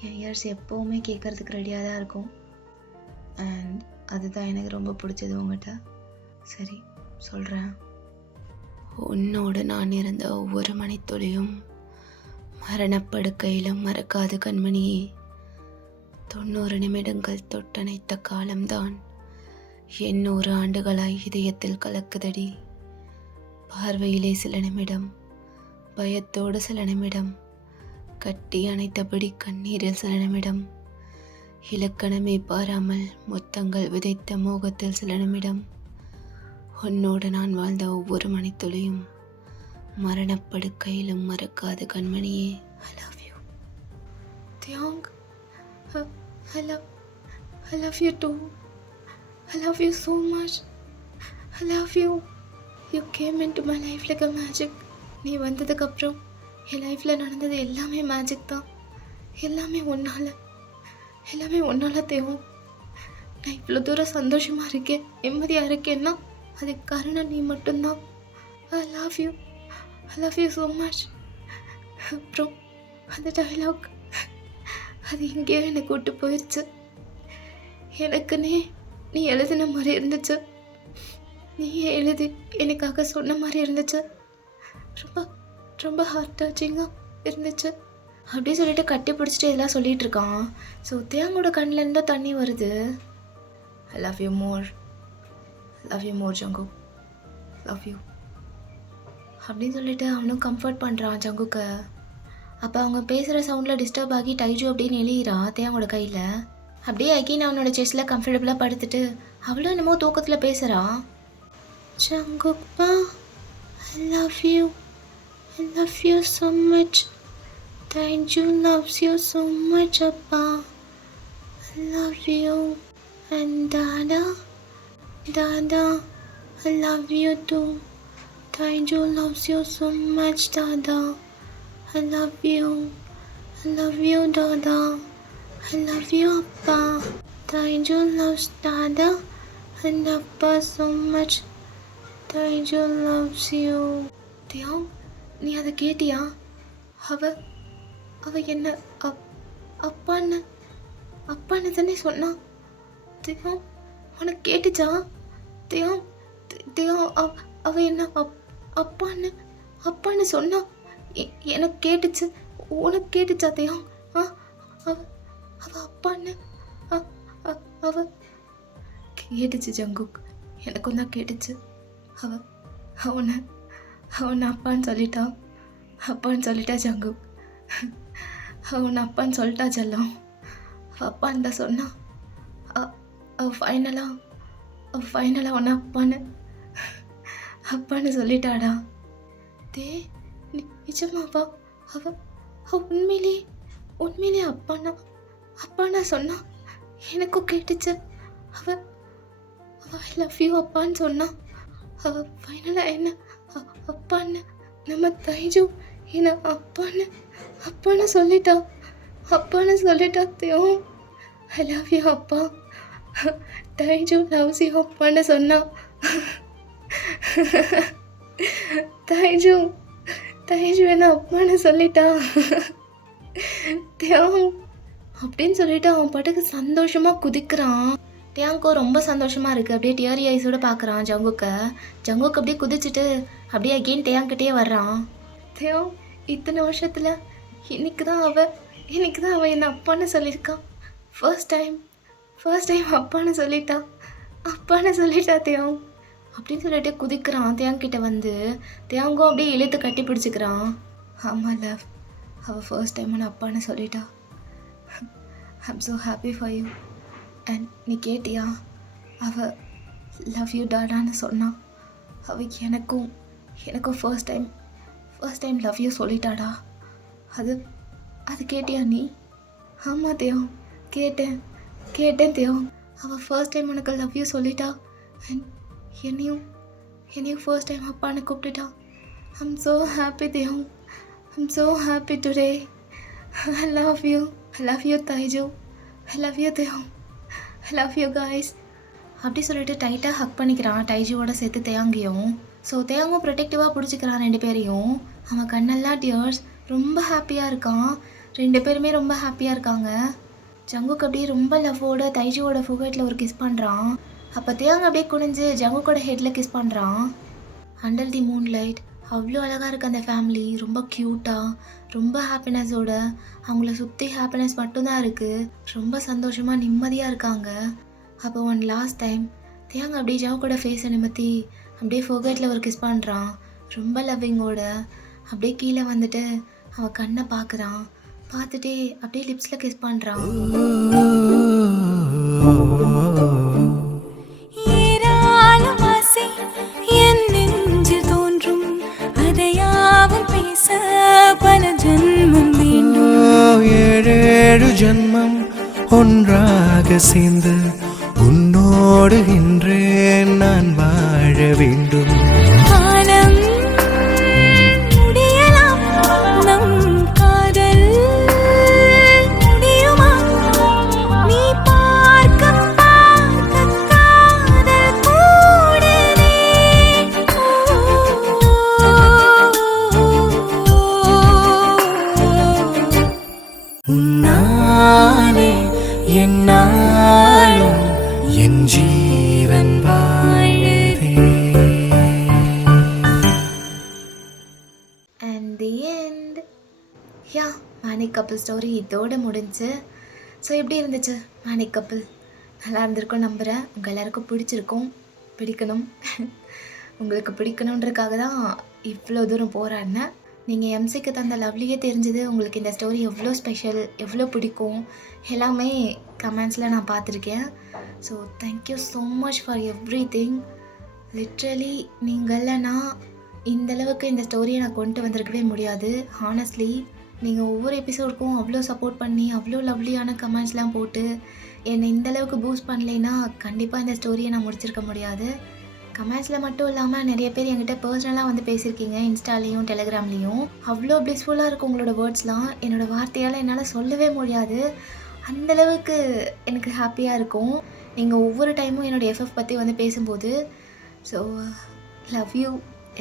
என் இயர்ஸ் எப்போவுமே கேட்குறதுக்கு ரெடியாக தான் இருக்கும். அண்ட் அதுதான் எனக்கு ரொம்ப பிடிச்சது உங்கள்கிட்ட. சரி சொல்கிறேன். உன்னோடு நான் இருந்த ஒவ்வொரு மணித்துளியும் மரணப்படுக்கையிலும் மறக்காது கண்மணியே. 90 நிமிடங்கள் தொட்டணைத்த காலம்தான் 800 ஆண்டுகளாய் இதயத்தில் கலக்குதடி. பார்வையிலே சில நிமிடம், பயத்தோடு சில நிமிடம், கட்டி அணைத்தபடி கண்ணீரில் சில நிமிடம், இலக்கணமே பாராமல் முத்தங்கள் விதைத்த மோகத்தில் சில நிமிடம். உன்னோடு நான் வாழ்ந்த ஒவ்வொரு மணித்துளியும் மரணப்படுக்கையிலும் மறக்காத கண்மணியே. I love you. Tiang, I love you too. I love you so much. I love you. You came into my life like a magic. நீ வந்ததுக்கப்புறம் என் லைஃப்பில் நடந்தது எல்லாமே மேஜிக் தான். எல்லாமே ஒன்றால் தேவும். நான் இவ்வளோ தூரம் சந்தோஷமாக இருக்கேன், நிம்மதியாக இருக்கேன்னா அதுக்கு காரணம் நீ மட்டும்தான். I love you so much. அப்புறம் அந்த டைலாக் அது எங்கேயோ என்னை கூட்டு போயிடுச்சு. எனக்குன்னே நீ எழுதின மாதிரி இருந்துச்சு. நீயே எழுதி எனக்காக சொன்ன மாதிரி இருந்துச்சு. ரொம்ப ரொம்ப ஹார்ட் டச்சிங்காக இருந்துச்சு. அப்படி சொல்லிட்டு கட்டி பிடிச்சிட்டு இதெல்லாம் சொல்லிகிட்டு இருக்கான். ஸோ தேங்கோட கண்ணிலேருந்து தண்ணி வருது. I love you more Jungkook. Love you அப்படின்னு சொல்லிட்டு அவனும் கம்ஃபர்ட் பண்ணுறான் ஜங்குக்கை. அப்போ அவங்க பேசுகிற சவுண்டில் டிஸ்டர்ப் ஆகி டைஜு அப்படின்னு எழுகிறா தேங்கோட கையில். அப்படியே அகெயின் அவனோட செஸ்டில் கம்ஃபர்டபுளாக படுத்துட்டு அவளும் என்னமோ தூக்கத்தில் பேசுகிறா. ஜங்குக்பா, I love you so much. Taiju loves you so much, Appa. I love you. And Dada, I love you too. Taiju loves you so much, Dada. I love you, Dada. I love you, Appa. Taiju loves Dada and Appa so much. Taiju loves you. தியாம், நீ அதை கேட்டியா? அவ என்ன அப்பான்னு தானே சொன்னான். தியாம், உனக்கு கேட்டுச்சா? தியாம் அவ என்ன அப்பான்னு சொன்னா? எனக்கு கேட்டுச்சு. உனக்கு கேட்டுச்சா தியாம்? அவ அப்பான்னு அவ கேட்டுச்சு ஜங்குக். எனக்கும் தான் கேட்டுச்சு. அவனை அப்பான்னு சொல்லிட்டா ஜங்குக். அவனை அப்பான்னு சொல்லிட்டா செல்லம். அப்பான்னு தான் சொன்னா. அவ ஃபைனலாக உன்னை அப்பான்னு சொல்லிட்டாடா. நிஜமாவா? அவ உண்மையிலே அப்பான்னா சொன்னா. எனக்கும் கேட்டுச்சு. அவ ஐ லவ் யூ அப்பான்னு சொன்னா. அவ ஃபைனலாக என்ன அப்பான்னு நம்ம தைஜு என்ன அப்பான்னு சொல்லிட்டா தேவும். ஐ லவ் யூ அப்பா. தைஜு லவ்ஸ் யூ அப்பான்னு சொன்னா. தைஜு என்ன அப்பான்னு சொல்லிட்டா தேவும் அப்படின்னு சொல்லிட்டு அவன் பாட்டுக்கு சந்தோஷமாக குதிக்கிறான். தேங்க்கோ ரொம்ப சந்தோஷமாக இருக்குது. அப்படியே டியரி ஐஸோடு பார்க்குறான் ஜங்குக்கை. ஜங்குக்கு அப்படியே குதிச்சுட்டு அப்படியே அகெயின் தேங்க்கிட்டே வர்றான். தேவ், இத்தனை வருஷத்தில் இன்னைக்கு தான் அவன் என்னை அப்பான்னு சொல்லியிருக்கான். ஃபர்ஸ்ட் டைம் அப்பான்னு சொல்லிட்டா தேவ் அப்படின்னு சொல்லிட்டு குதிக்கிறான். தேங்கிட்ட வந்து தேங்கோ அப்படியே இழுத்து கட்டி பிடிச்சிக்கிறான். ஆமாம் லவ், அவள் ஃபர்ஸ்ட் டைம் நான் அப்பான்னு சொல்லிட்டா. I'm so happy for you. And நீ கேட்டியா? அவள் லவ் யூ டாடான்னு சொன்னான். அவள் எனக்கும் ஃபர்ஸ்ட் டைம் லவ் யூ சொல்லிட்டாடா. அது கேட்டியா நீ? ஆமாம் தேவ், கேட்டேன் தேவ். அவள் ஃபர்ஸ்ட் டைம் உனக்கு லவ் யூ சொல்லிட்டா. அண்ட் என்னையும் ஃபர்ஸ்ட் டைம் அப்பான்னு கூப்பிட்டுட்டா. I'm so happy Dev. I'm so happy today. I love you Thaiju. I love you Dev. I love you guys அப்படி சொல்லிட்டு டைட்டாக ஹக் பண்ணிக்கிறான் டைஜுவோட சேர்த்து தேங்கையும். ஸோ தேங்கும் ப்ரொடெக்டிவாக பிடிச்சிக்கிறான் ரெண்டு பேரையும். அவன் கண்ணெல்லாம் டியர்ஸ், ரொம்ப ஹாப்பியாக இருக்கான். 2 பேருமே ரொம்ப ஹாப்பியாக இருக்காங்க. ஜங்குக் அப்படியே ரொம்ப லவ்வோட தைஜுவோட ஃபோகட்டில் ஒரு கிஸ் பண்ணுறான். அப்போ தியாங் அப்படியே குனிஞ்சு ஜங்குக்கோட ஹெட்டில் கிஸ் பண்ணுறான். அண்டர் தி மூன் லைட் அவ்வளோ அழகாக இருக்குது அந்த ஃபேமிலி. ரொம்ப க்யூட்டாக, ரொம்ப ஹாப்பினஸோட, அவங்கள சுற்றி ஹாப்பினஸ் மட்டும்தான் இருக்குது. ரொம்ப சந்தோஷமாக நிம்மதியாக இருக்காங்க. அப்போ ஒன் லாஸ்ட் டைம் தியாங் அப்படியே ஜங்குக்கோட ஃபேஸை நிமித்தி அப்படியே ஃபோகட்டில் ஒரு கிஸ் பண்ணுறான். ரொம்ப லவ்விங்கோட அப்படியே கீழே வந்துட்டு அவன் கண்ணை பார்க்குறான். பார்த்துட்டே அப்படியே லிப்ஸில் கிஸ் பண்ணுறான். ஏழேழு ஜன்மம் ஒன்றாக சேர்ந்து உன்னோடு இன்றே நான் வாழ வேண்டும். காலம் முடியலாம், நம் காதல் முடியுமா? நீ பார்க்க பார்க்க காதல் கூடுதே. உன்னாலே என்னாலும் என் ஜீவன் வாழுதே. And the end. யா, மேனிக் கப்பிள் ஸ்டோரி இதோட முடிஞ்சு. ஸோ எப்படி இருந்துச்சு மேனிக் கப்பிள்? நல்லா இருந்திருக்கும் நம்புகிறேன். உங்கள் எல்லாருக்கும் பிடிச்சிருக்கும். பிடிக்கணும். உங்களுக்கு பிடிக்கணுன்றதுக்காக தான் இவ்வளோ தூரம் போராடினேன். நீங்கள் எம்சிக்கு தந்த லவ்லியே தெரிஞ்சது உங்களுக்கு இந்த ஸ்டோரி எவ்வளோ ஸ்பெஷல், எவ்வளோ பிடிக்கும் எல்லாமே கமெண்ட்ஸில் நான் பார்த்துருக்கேன். So thank you so much for every thing. Literally நீங்கள் இல்லைன்னா இந்தளவுக்கு இந்த ஸ்டோரியை நான் கொண்டு வந்திருக்கவே முடியாது. ஹானஸ்ட்லி நீங்கள் ஒவ்வொரு எபிசோடுக்கும் அவ்வளோ சப்போர்ட் பண்ணி அவ்வளோ லவ்லியான கமெண்ட்ஸ்லாம் போட்டு என்னை இந்தளவுக்கு பூஸ்ட் பண்ணலைன்னா கண்டிப்பாக இந்த ஸ்டோரியை நான் முடிச்சிருக்க முடியாது. கமெண்ட்ஸில் மட்டும் இல்லாமல் நிறைய பேர் என்கிட்ட பர்சனலாக வந்து பேசியிருக்கீங்க, இன்ஸ்டாலேயும் டெலிகிராம்லேயும். அவ்வளோ ப்ளிஸ்ஃபுல்லாக இருக்கும் உங்களோட வேர்ட்ஸ்லாம். என்னோடய வார்த்தையால் என்னால் சொல்லவே முடியாது. அந்தளவுக்கு எனக்கு ஹாப்பியாக இருக்கும் நீங்கள் ஒவ்வொரு டைமும் என்னோடய எஃப்எஃப் பற்றி வந்து பேசும்போது. So love you.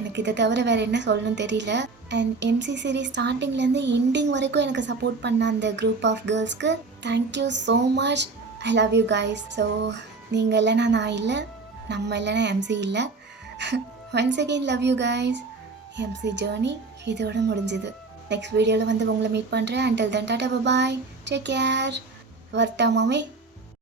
எனக்கு இதை தவிர வேறு என்ன சொல்லணும்னு தெரியல. அண்ட் எம்சி சீரிஸ் ஸ்டார்டிங்லேருந்து எண்டிங் வரைக்கும் எனக்கு சப்போர்ட் பண்ண அந்த குரூப் ஆஃப் கேர்ள்ஸ்க்கு thank you so much. I love you guys. So நீங்கள் இல்லைனா நான் இல்லை, நம்ம இல்லைனா எம்சி இல்லை. Once again love you guys. MC journey இதோட முடிஞ்சுது. நெக்ஸ்ட் வீடியோவில் வந்து உங்களை மீட் பண்ணுறேன். Until then tata bye, take care. வரட்டா மாமே.